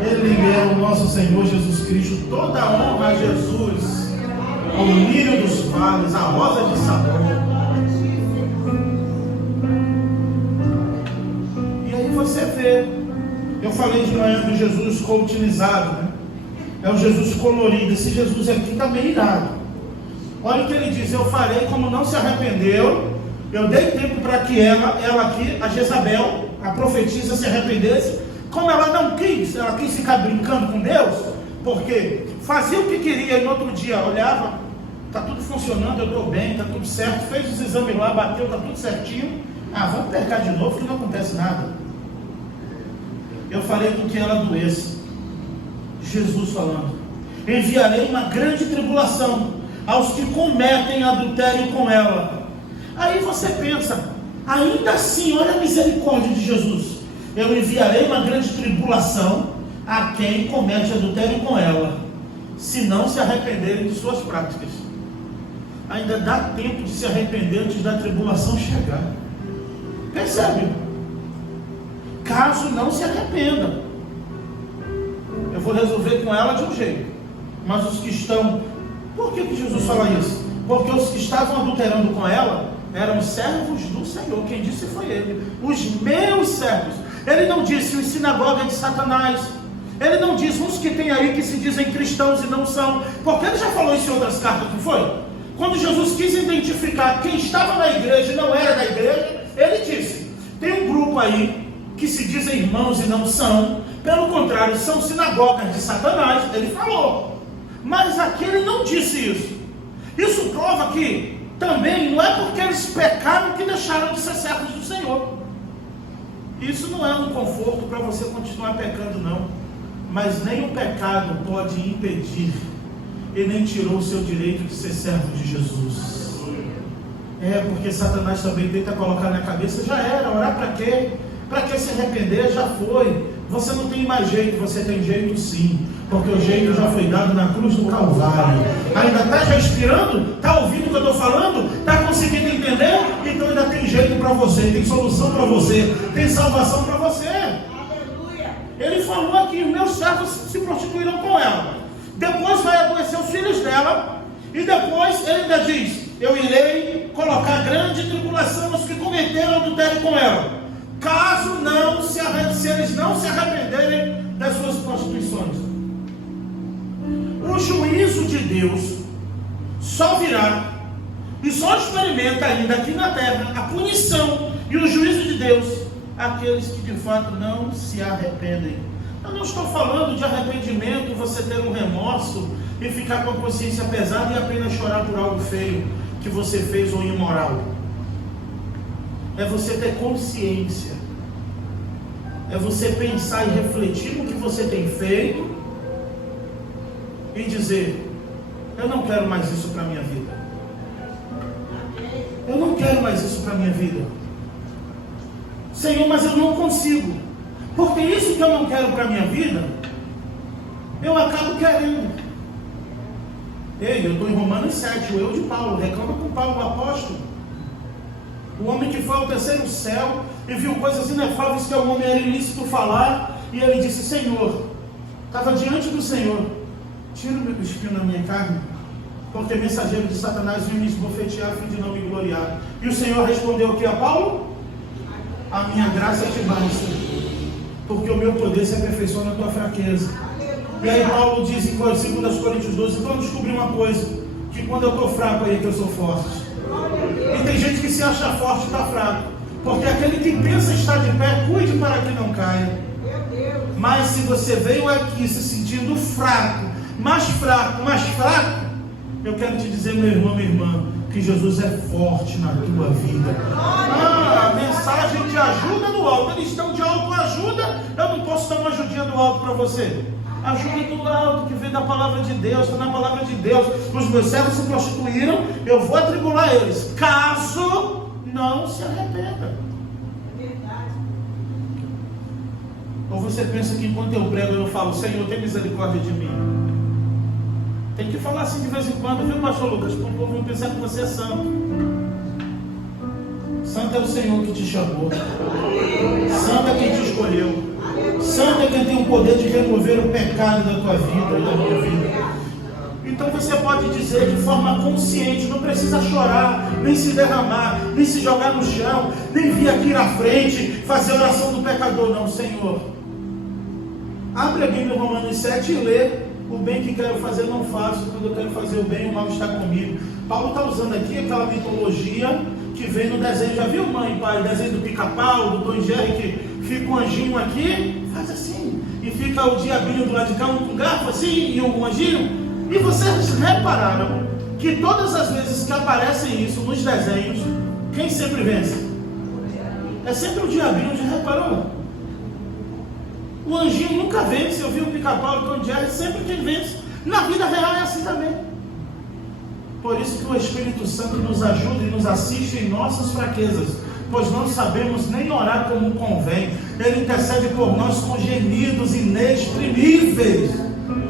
Ele é o nosso Senhor Jesus Cristo. Toda a honra a Jesus, ao lírio dos vales, a rosa de Sabor. E aí você vê. Eu falei de manhã do Jesus coutinizado, né? É o Jesus colorido. Esse Jesus aqui está meio irado. Olha o que ele diz: eu farei como não se arrependeu. Eu dei tempo para que ela aqui, a Jezabel, a profetisa, se arrependesse. Como ela não quis, ela quis ficar brincando com Deus, porque fazia o que queria e no outro dia olhava, está tudo funcionando, eu estou bem, está tudo certo, fez os exames lá, bateu, está tudo certinho. Vamos pecar de novo que não acontece nada. Eu farei com que ela adoeça. Jesus falando: enviarei uma grande tribulação aos que cometem adultério com ela. Aí você pensa, ainda assim, olha a misericórdia de Jesus. Eu enviarei uma grande tribulação a quem comete adultério com ela, se não se arrependerem de suas práticas. Ainda dá tempo de se arrepender antes da tribulação chegar. Percebe? Caso não se arrependa, eu vou resolver com ela de um jeito. Mas os que estão... Por que Jesus fala isso? Porque os que estavam adulterando com ela eram servos do Senhor. Quem disse foi ele. Os meus servos. Ele não disse os sinagogas de Satanás. Ele não disse uns que tem aí que se dizem cristãos e não são. Porque ele já falou isso em outras cartas, não foi? Quando Jesus quis identificar quem estava na igreja e não era da igreja, ele disse: tem um grupo aí que se dizem irmãos e não são, pelo contrário, são sinagogas de Satanás. Ele falou, mas aqui ele não disse isso. Isso prova que também não é porque eles pecaram que deixaram de ser servos do Senhor. Isso não é um conforto para você continuar pecando, não. Mas nem o pecado pode impedir, e nem tirou o seu direito de ser servo de Jesus. Porque Satanás também tenta colocar na cabeça: já era, orar para quê? Para que se arrepender? Já foi. Você não tem mais jeito. Você tem jeito sim, porque o jeito já foi dado na cruz do Calvário. Ainda está respirando? Está ouvindo o que eu estou falando? Está conseguindo entender? Então ainda tem jeito para você, tem solução para você, tem salvação para você. Aleluia. Ele falou aqui: meus servos se prostituíram com ela. Depois vai adoecer os filhos dela. E depois ele ainda diz: eu irei colocar grande tribulação aos que cometeram adultério com ela, caso não se eles não se arrependerem das suas prostituições. O juízo de Deus só virá e só experimenta ainda aqui na terra a punição e o juízo de Deus àqueles que de fato não se arrependem. Eu não estou falando de arrependimento, você ter um remorso e ficar com a consciência pesada e apenas chorar por algo feio que você fez ou imoral. É você ter consciência, é você pensar e refletir no que você tem feito e dizer: eu não quero mais isso para a minha vida. Eu não quero mais isso para a minha vida. Senhor, mas eu não consigo, porque isso que eu não quero para a minha vida, eu acabo querendo. Ei, eu estou em Romanos 7, o eu de Paulo, reclama com Paulo, o apóstolo. O homem que foi ao terceiro céu e viu coisas inefáveis que ao homem era ilícito falar, e ele disse: Senhor, estava diante do Senhor, tira o espinho da minha carne, porque mensageiro de Satanás veio me esbofetear a fim de não me gloriar. E o Senhor respondeu o que a Paulo? A minha graça te basta, porque o meu poder se aperfeiçoa na tua fraqueza. E aí Paulo diz em 2 Coríntios 12: vamos descobrir uma coisa, que quando eu estou fraco aí que eu sou forte. E tem gente que se acha forte e está fraco, porque aquele que pensa estar de pé, cuide para que não caia. Mas se você veio aqui se sentindo fraco, eu quero te dizer, meu irmão, minha irmã, que Jesus é forte na tua vida. A mensagem de ajuda do alto. Eles estão de autoajuda. Eu não posso dar uma ajudinha do alto para você. Ajuda do alto que vem da palavra de Deus. Está na palavra de Deus. Os meus servos se prostituíram, eu vou atribular eles, caso não se arrependa. Ou você pensa que enquanto eu prego eu falo, Senhor, tem misericórdia de mim? Tem que falar assim de vez em quando, viu, pastor Lucas? Para o povo não pensar que você é santo. Santo é o Senhor que te chamou. Santo é quem te escolheu. Santo é quem tem o poder de remover o pecado da tua vida e da minha vida. Então você pode dizer de forma consciente, não precisa chorar, nem se derramar, nem se jogar no chão, nem vir aqui na frente fazer oração do pecador, não, Senhor. Abre a Bíblia em Romanos 7 e lê: o bem que quero fazer não faço, quando eu quero fazer o bem, o mal está comigo. Paulo está usando aqui aquela mitologia que vem no desenho. Já viu, mãe e pai, o desenho do Pica-Pau, do Tom e Jerry, que fica um anjinho aqui, faz assim, e fica o diabinho do lado de cá, um com garfo assim, e um anjinho. E vocês repararam que todas as vezes que aparecem isso nos desenhos, quem sempre vence? É sempre o diabinho, já reparou? O anjinho nunca vence. Eu vi o Pica-Pau, o Tom e Jerry, sempre quem vence. Na vida real é assim também. Por isso que o Espírito Santo nos ajuda e nos assiste em nossas fraquezas, pois não sabemos nem orar como convém. Ele intercede por nós com gemidos inexprimíveis.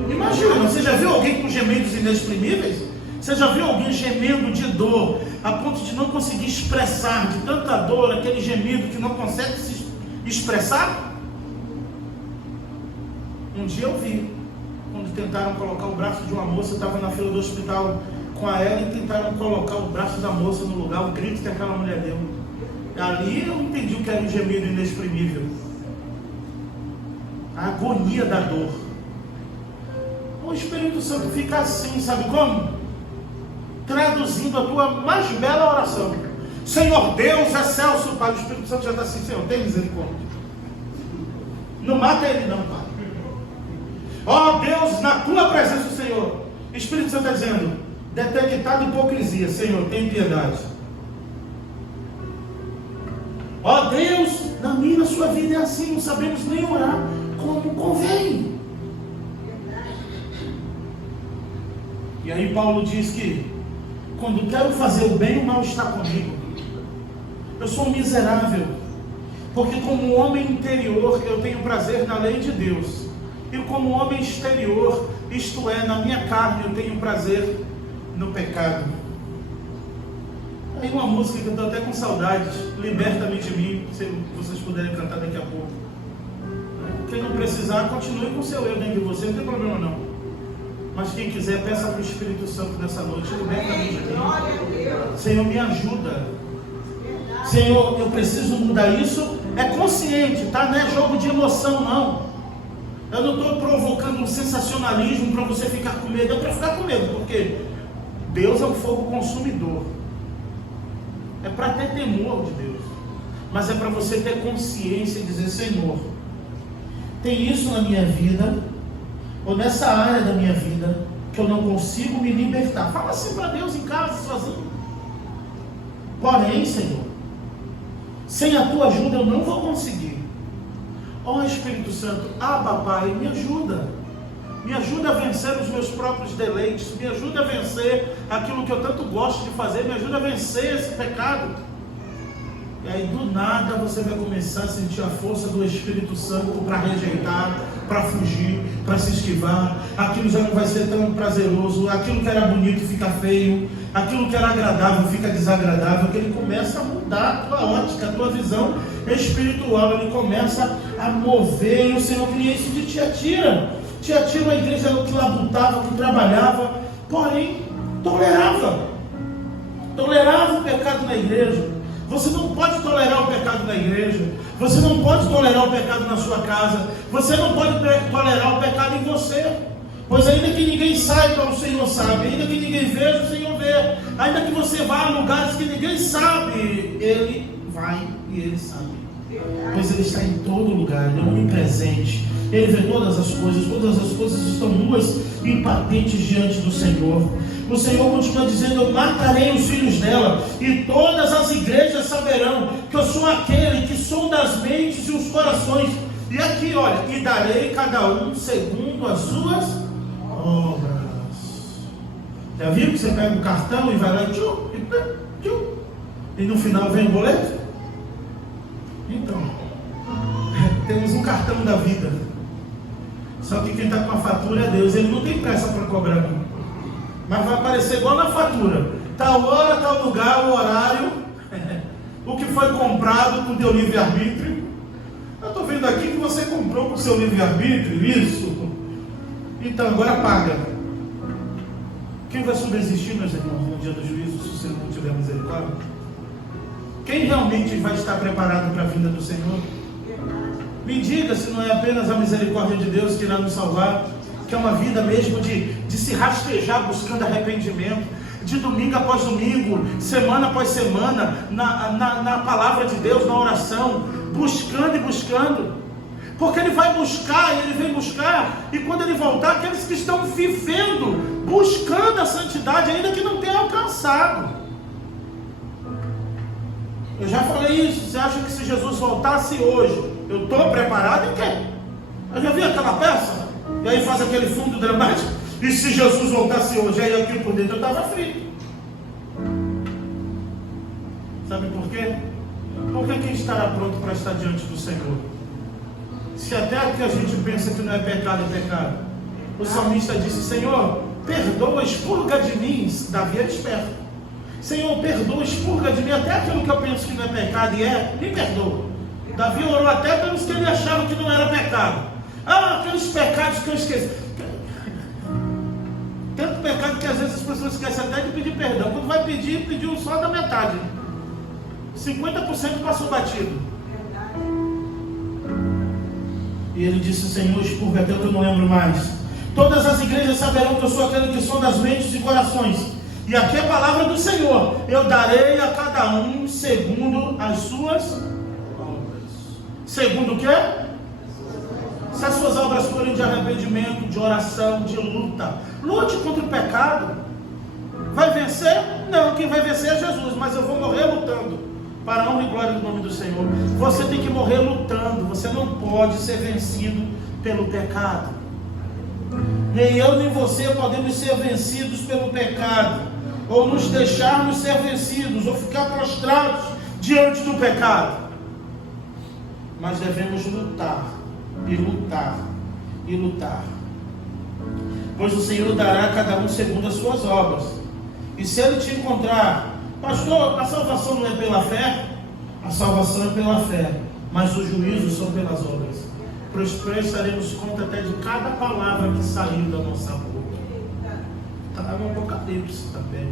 Imagina, você já viu alguém com gemidos inexprimíveis? Você já viu alguém gemendo de dor, a ponto de não conseguir expressar, de tanta dor, aquele gemido que não consegue se expressar? Um dia eu vi, quando tentaram colocar o braço de uma moça, eu estava na fila do hospital com a ela, e tentaram colocar o braço da moça no lugar, o grito que aquela mulher deu. Ali eu entendi o que era um gemido inexprimível. A agonia da dor. O Espírito Santo fica assim, sabe como? Traduzindo a tua mais bela oração. Senhor Deus, excelso Pai. O Espírito Santo já está assim, Senhor, tem misericórdia. Não mata ele não, Pai. Ó Deus, na tua presença, Senhor. O Espírito Santo está dizendo: detectada hipocrisia, Senhor, tem piedade. Ó Deus, na minha e na sua vida é assim, não sabemos nem orar como convém. E aí Paulo diz que quando quero fazer o bem, o mal está comigo. Eu sou um miserável, porque como homem interior eu tenho prazer na lei de Deus, e como homem exterior, isto é, na minha carne, eu tenho prazer no pecado. Aí uma música que eu estou até com saudades, Liberta-me de mim, se vocês puderem cantar daqui a pouco. Quem não precisar, continue com o seu eu dentro de você, não tem problema não. Mas quem quiser, peça para o Espírito Santo nessa noite: liberta-me de mim. Senhor, me ajuda. Senhor, eu preciso mudar isso. É consciente, tá? Não é jogo de emoção, não. Eu não estou provocando um sensacionalismo para você ficar com medo. É para ficar com medo, porque Deus é um fogo consumidor. É para ter temor de Deus. Mas é para você ter consciência e dizer: Senhor, tem isso na minha vida, ou nessa área da minha vida, que eu não consigo me libertar. Fala assim para Deus em casa, sozinho. Porém, Senhor, sem a tua ajuda eu não vou conseguir. Ó Espírito Santo, Abba Pai, me ajuda. Me ajuda a vencer os meus próprios deleites. Me ajuda a vencer aquilo que eu tanto gosto de fazer. Me ajuda a vencer esse pecado. E aí do nada você vai começar a sentir a força do Espírito Santo para rejeitar, para fugir, para se esquivar. Aquilo já não vai ser tão prazeroso. Aquilo que era bonito fica feio. Aquilo que era agradável fica desagradável. Que ele começa a mudar a tua ótica, a tua visão espiritual. Ele começa a mover. E o Senhor queria isso de Tiatira. Tiatira, a igreja que labutava, que trabalhava, porém tolerava o pecado na igreja. Você não pode tolerar o pecado na igreja. Você não pode tolerar o pecado na sua casa. Você não pode tolerar o pecado em você. Pois ainda que ninguém saiba, o Senhor sabe. Ainda que ninguém veja, o Senhor vê. Ainda que você vá a lugares que ninguém sabe, Ele vai e Ele sabe. Pois Ele está em todo lugar. Ele é onipresente. Ele vê todas as coisas estão nuas e patentes diante do Senhor. O Senhor continua dizendo: eu matarei os filhos dela, e todas as igrejas saberão que eu sou aquele que sonda as mentes e os corações. E aqui, olha, e darei cada um segundo as suas obras. Já viu que você pega um cartão e vai lá e no final vem o boleto? Então, temos um cartão da vida. Só que quem está com a fatura é Deus. Ele não tem pressa para cobrar, não. Mas vai aparecer igual na fatura. Tal hora, tal lugar, o horário, o que foi comprado com o teu livre-arbítrio. Eu estou vendo aqui que você comprou com o seu livre-arbítrio, isso. Então agora paga. Quem vai subsistir, meus irmãos, no dia do juízo, se você não tiver misericórdia? Quem realmente vai estar preparado para a vinda do Senhor? Me diga se não é apenas a misericórdia de Deus que irá nos salvar, que é uma vida mesmo de se rastejar buscando arrependimento, de domingo após domingo, semana após semana, na palavra de Deus, na oração, buscando e buscando, porque Ele vai buscar, e Ele vem buscar, e quando Ele voltar, aqueles que estão vivendo, buscando a santidade, ainda que não tenham alcançado. Eu já falei isso. Você acha que se Jesus voltasse hoje, eu estou preparado em quê? Eu já vi aquela peça, e aí faz aquele fundo dramático, e se Jesus voltasse hoje, aí aqui por dentro eu estava frito. Sabe por quê? Porque quem estará pronto para estar diante do Senhor? Se até o que a gente pensa que não é pecado, é pecado. O salmista disse: Senhor, perdoa, expurga de mim. Davi era esperto. Senhor, perdoa, expurga de mim até aquilo que eu penso que não é pecado e é, me perdoa. Davi orou até pelos que ele achava que não era pecado. Ah, aqueles pecados que eu esqueci. Tanto pecado que às vezes as pessoas esquecem até de pedir perdão. Quando vai pedir, pediu só da metade. 50% passou batido. E ele disse: Senhor, expurga até que eu não lembro mais. Todas as igrejas saberão que eu sou aquele que sonda as mentes e corações. E aqui é a palavra do Senhor: eu darei a cada um segundo as suas obras. Segundo o quê? Se as suas obras forem de arrependimento, de oração, de luta, lute contra o pecado. Vai vencer? Não, quem vai vencer é Jesus, mas eu vou morrer lutando, para a honra e glória do nome do Senhor. Você tem que morrer lutando. Você não pode ser vencido pelo pecado. Nem eu nem você podemos ser vencidos pelo pecado, ou nos deixarmos ser vencidos, ou ficar prostrados diante do pecado. Mas devemos lutar, e lutar, e lutar. Pois o Senhor dará a cada um segundo as suas obras. E se Ele te encontrar: pastor, a salvação não é pela fé? A salvação é pela fé, mas os juízos são pelas obras. Prestaremos conta até de cada palavra que saiu da nossa boca. Está no Apocalipse também.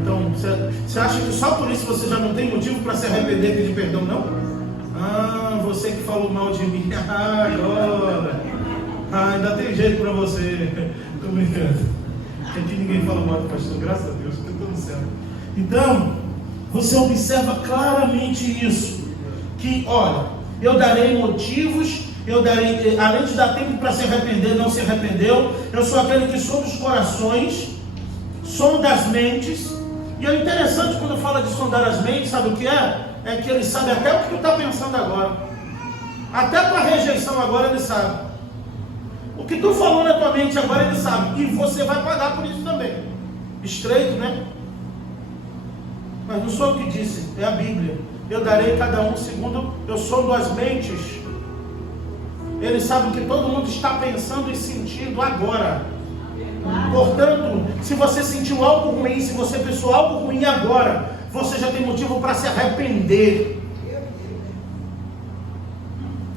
Então, você acha que só por isso você já não tem motivo para se arrepender e pedir perdão, não? Ah, você que falou mal de mim. Ah, agora. Ah, ainda tem jeito para você. Estou brincando. Aqui ninguém fala mal do pastor, graças a Deus, que estou no céu. Então, você observa claramente isso. Que, olha, eu darei motivos, eu darei, além de dar tempo para se arrepender, não se arrependeu. Eu sou aquele que sonda os corações, sonda as mentes. E é interessante quando fala de sondar as mentes, sabe o que é? É que Ele sabe até o que tu está pensando agora. Até a tua rejeição agora Ele sabe. O que tu falou na tua mente agora Ele sabe. E você vai pagar por isso também. Estreito, né? Mas não sou eu que disse, é a Bíblia. Eu darei a cada um segundo eu sondo as mentes. Ele sabe o que todo mundo está pensando e sentindo agora. Portanto, se você sentiu algo ruim, se você pensou algo ruim agora, você já tem motivo para se arrepender.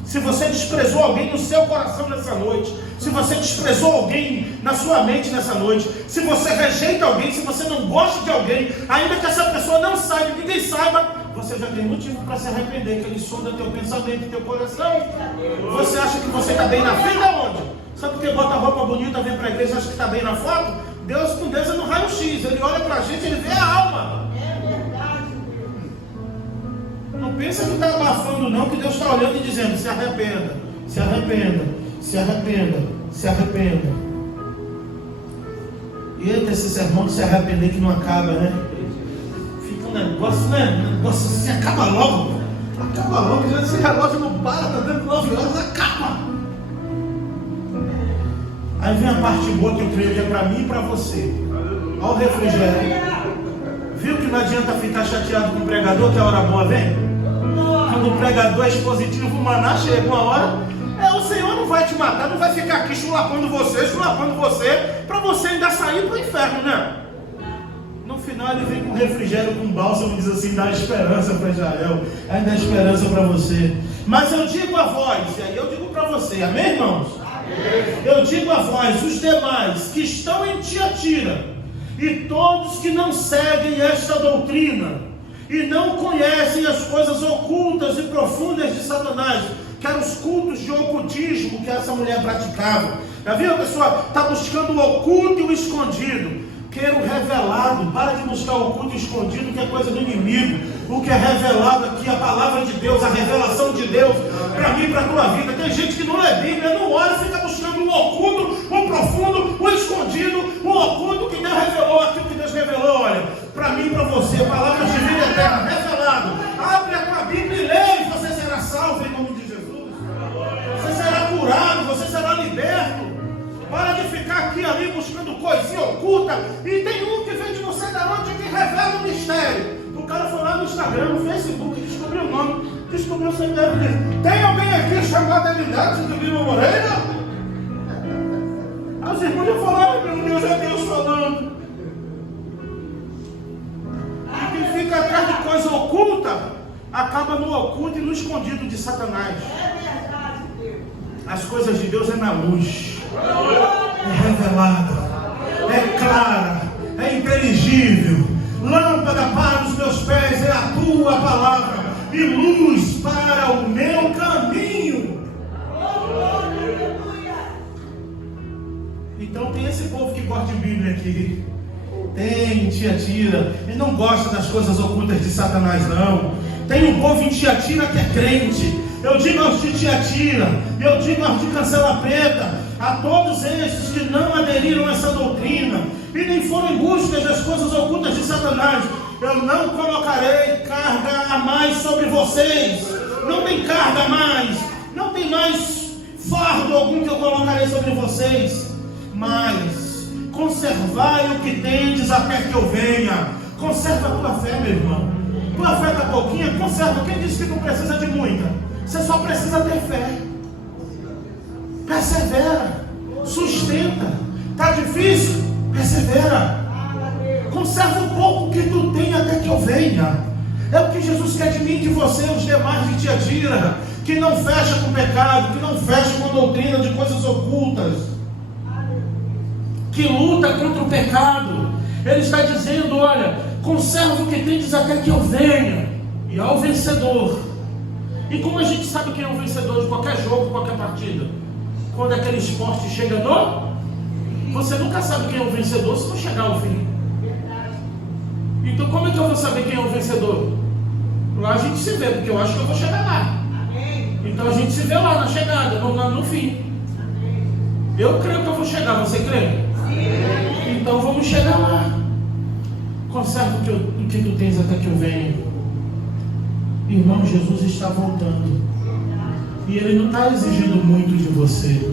Se você desprezou alguém no seu coração nessa noite, se você desprezou alguém na sua mente nessa noite, se você rejeita alguém, se você não gosta de alguém, ainda que essa pessoa não saiba, ninguém saiba, você já tem motivo para se arrepender, que Ele sonda teu pensamento, teu coração. Você acha que você está bem na vida onde? Só porque bota roupa bonita, vem para a igreja, acha que está bem na foto? Deus com Deus é no raio-x, Ele olha para a gente, Ele vê a alma. Não pensa que está abafando não, que Deus está olhando e dizendo: se arrependa, se arrependa, se arrependa, se arrependa. E eita, esse sermão de se arrepender que não acaba, né? Fica um negócio, né? Um negócio assim, acaba logo. Acaba logo, já esse relógio não para, está dentro de 9 horas, acaba. Aí vem a parte boa que eu creio que é para mim e para você. Olha o refrigério. Viu que não adianta ficar chateado com o pregador que a hora boa vem? quando o pregador é expositivo, o maná chega uma hora, o Senhor não vai te matar, não vai ficar aqui chulapando você, para você ainda sair para o inferno, né? No final ele vem com refrigério, com bálsamo, diz assim, dá esperança para Israel, ainda dá esperança para você. Mas eu digo a vós, e aí eu digo para você, amém, irmãos? Amém. Eu digo a vós, os demais que estão em Tiatira, e todos que não seguem esta doutrina, e não conhecem as coisas ocultas e profundas de Satanás, que eram os cultos de ocultismo que essa mulher praticava. Já viu? A pessoa está buscando o oculto e o escondido. Quero o revelado. Para de buscar o oculto e escondido, que é coisa do inimigo. O que é revelado aqui, a palavra de Deus, a revelação de Deus, para mim e para a tua vida. Tem gente que não lê Bíblia, não ora, fica buscando o oculto, o profundo, o escondido, o oculto que Deus revelou, aquilo que Deus revelou. Olha, para mim e para você, palavras de vida eterna, revelado. Abre a tua Bíblia e lê, e você será salvo em nome de Jesus. Você será curado, você será liberto. Para de ficar aqui e ali buscando coisinha oculta. E tem um que vem de não sei da onde que revela o mistério. O cara foi lá no Instagram, no Facebook, descobriu o nome, descobriu o cemitério dele. Tem alguém aqui chamado Evidade do Lima Moreira? Aí os irmãos iam falar, ai meu Deus, é Deus falando. E quem fica atrás de coisa oculta, acaba no oculto e no escondido de Satanás. As coisas de Deus é na luz, é revelada, é clara, é inteligível. Lâmpada para os meus pés é a tua palavra e luz para o meu caminho. Então tem esse povo que gosta de Bíblia aqui. Tem Tiatira, ele não gosta das coisas ocultas de Satanás, não. Tem um povo em Tiatira que é crente. Eu digo aos de Tiatira, eu digo aos de Cancela Preta, a todos esses que não aderiram a essa doutrina e nem foram em busca das coisas ocultas de Satanás, eu não colocarei carga a mais sobre vocês. Não tem carga a mais, não tem mais fardo algum que eu colocarei sobre vocês, mas conservai o que tendes até que eu venha. Conserva a tua fé, meu irmão. Tua fé está pouquinha, conserva. Quem disse que não precisa de muita? Você só precisa ter fé. Persevera, sustenta. Está difícil? Persevera. Conserva um pouco que tu tem até que eu venha. É o que Jesus quer de mim e de você, os demais de Tiatira, que não fecha com pecado, que não fecha com a doutrina de coisas ocultas, que luta contra o pecado. Ele está dizendo, olha, conserva o que tendes até que eu venha. E ao vencedor. E como a gente sabe quem é o vencedor de qualquer jogo, qualquer partida? Quando aquele esporte chega no... Você nunca sabe quem é o vencedor se não chegar ao fim. Então como é que eu vou saber quem é o vencedor? Lá a gente se vê, porque eu acho que eu vou chegar lá. Então a gente se vê lá na chegada, no fim. Eu creio que eu vou chegar, você crê? Então vamos chegar lá. Conserva o que tu tens até que eu venha. Irmão, Jesus está voltando. E Ele não está exigindo muito de você.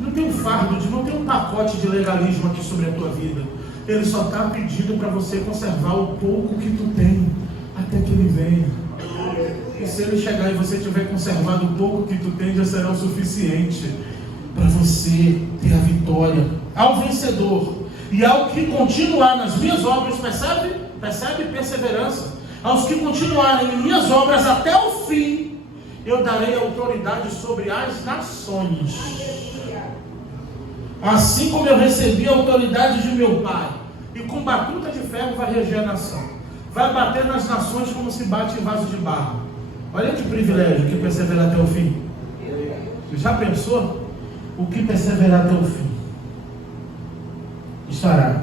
Não tem um fardo, não tem um pacote de legalismo aqui sobre a tua vida. Ele só está pedindo para você conservar o pouco que tu tem até que Ele venha. E se Ele chegar e você tiver conservado o pouco que tu tem, já será o suficiente para você ter a vitória. Ao vencedor e ao que continuar nas minhas obras, percebe? Perseverança. Aos que continuarem em minhas obras até o fim, eu darei autoridade sobre as nações. Assim como eu recebi a autoridade de meu Pai, e com batuta de ferro vai reger a nação. Vai bater nas nações como se bate em vaso de barro. Olha que privilégio, que perseverar até o fim. Já pensou? O que perseverar até o fim estará.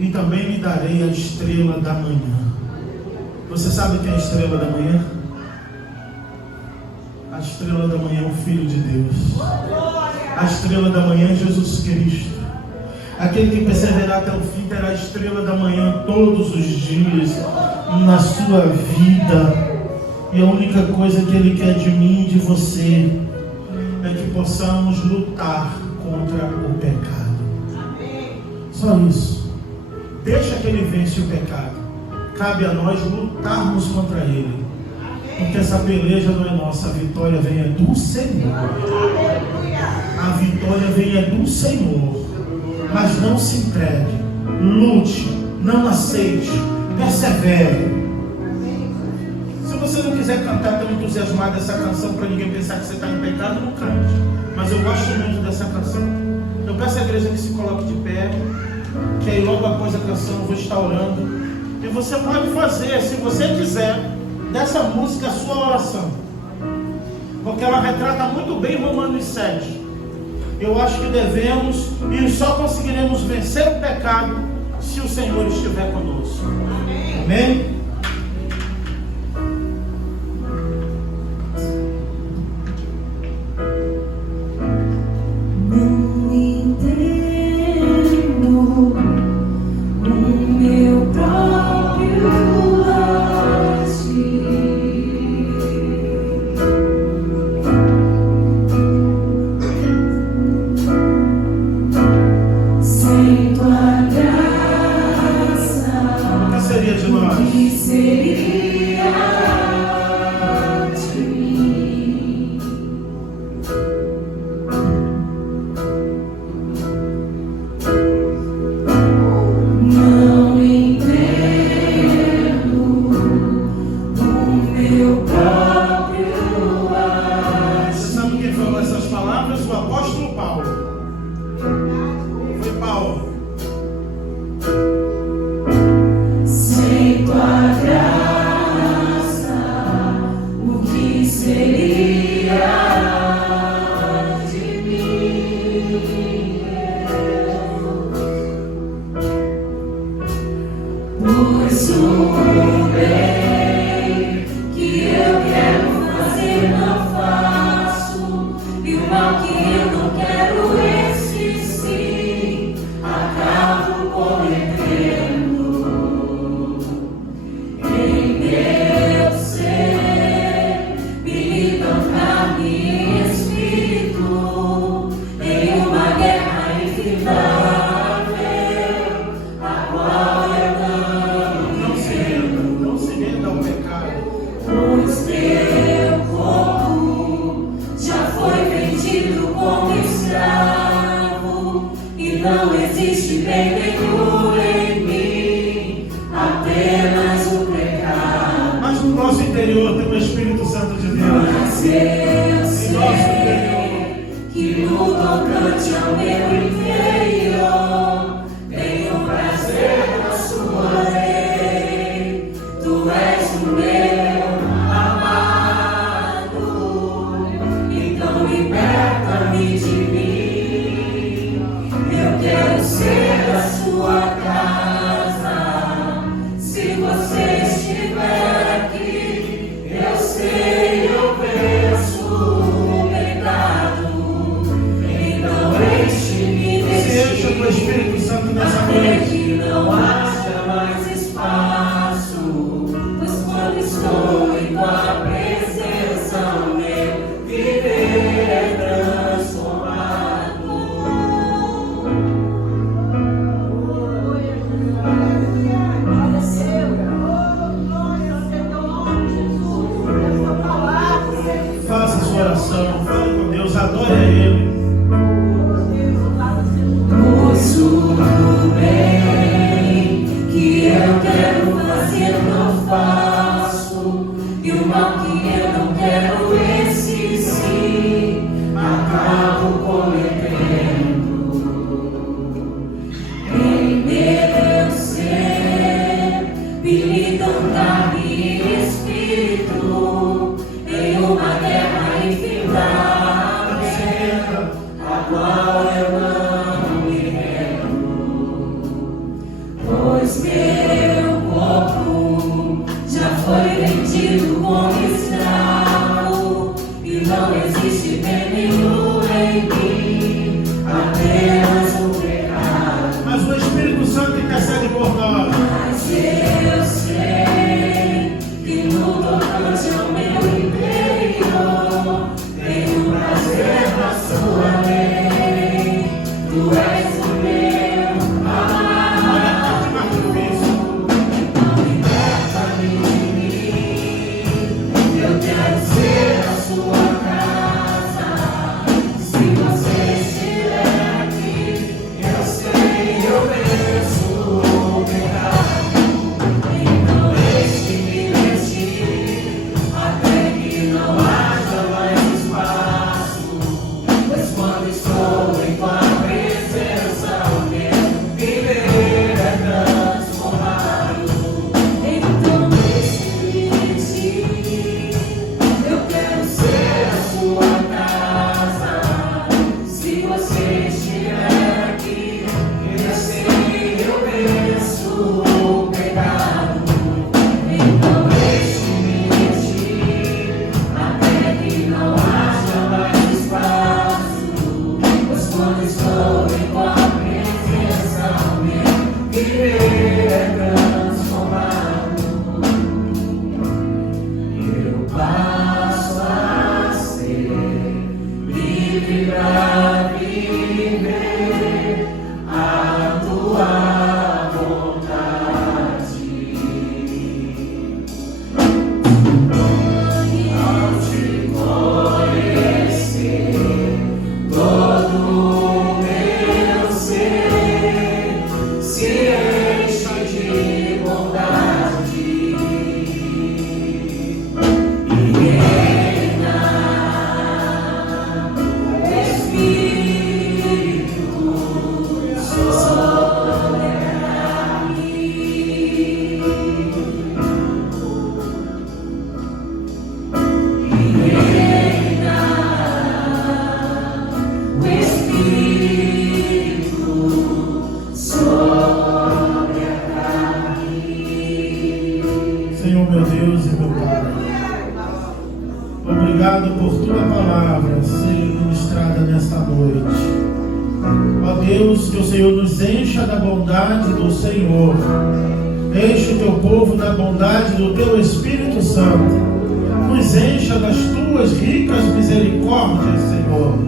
E também lhe darei a estrela da manhã. Você sabe o que é a estrela da manhã? A estrela da manhã é o Filho de Deus. A estrela da manhã é Jesus Cristo. Aquele que perseverar até o fim terá a estrela da manhã todos os dias na sua vida. E a única coisa que Ele quer de mim e de você é que possamos lutar contra o pecado. Só isso. Deixa que Ele vence o pecado. Cabe a nós lutarmos contra ele. Porque essa peleja não é nossa, a vitória vem é do Senhor. A vitória vem é do Senhor. Mas não se entregue, lute, não aceite, persevere. Se você não quiser cantar tão entusiasmado essa canção para ninguém pensar que você está em pecado, não cante. Mas eu gosto muito dessa canção. Eu peço à igreja que se coloque de pé, que aí logo após a canção eu vou estar orando. E você pode fazer, se você quiser, dessa música a sua oração. Porque ela retrata muito bem Romanos 7. Eu acho que devemos e só conseguiremos vencer o pecado se o Senhor estiver conosco. Amém? Amém? Não haja mais espaço, pois quando estou meu Deus e meu Pai. Obrigado por tua palavra ser ministrada nesta noite. Ó Deus, que o Senhor nos encha da bondade do Senhor. Enche o teu povo da bondade do teu Espírito Santo. Nos encha das tuas ricas misericórdias, Senhor.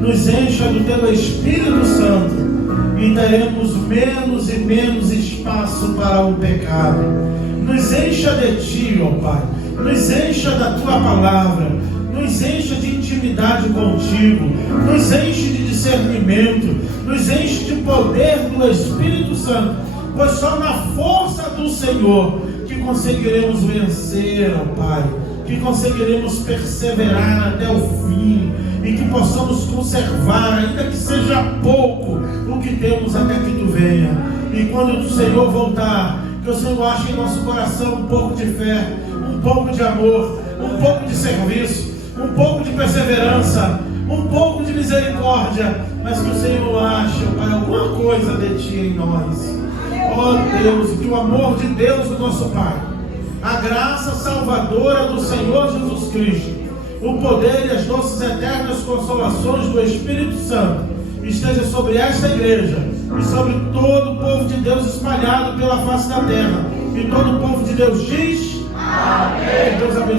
Nos encha do teu Espírito Santo. E teremos menos e menos espaço para o pecado. Nos encha de ti, ó Pai. Nos encha da tua palavra. Nos encha de intimidade contigo. Nos enche de discernimento. Nos enche de poder do Espírito Santo. Pois só na força do Senhor que conseguiremos vencer, ó Pai. Que conseguiremos perseverar até o fim. E que possamos conservar, ainda que seja pouco, o que temos até que tu venha. E quando o Senhor voltar, que o Senhor ache em nosso coração um pouco de fé, um pouco de amor, um pouco de serviço, um pouco de perseverança, um pouco de misericórdia, mas que o Senhor ache, Pai, alguma coisa de ti em nós. Ó Deus, que o amor de Deus, o nosso Pai, a graça salvadora do Senhor Jesus Cristo, o poder e as doces eternas consolações do Espírito Santo esteja sobre esta igreja e sobre todo o povo de Deus espalhado pela face da terra. E todo o povo de Deus diz: amém. Deus abençoe.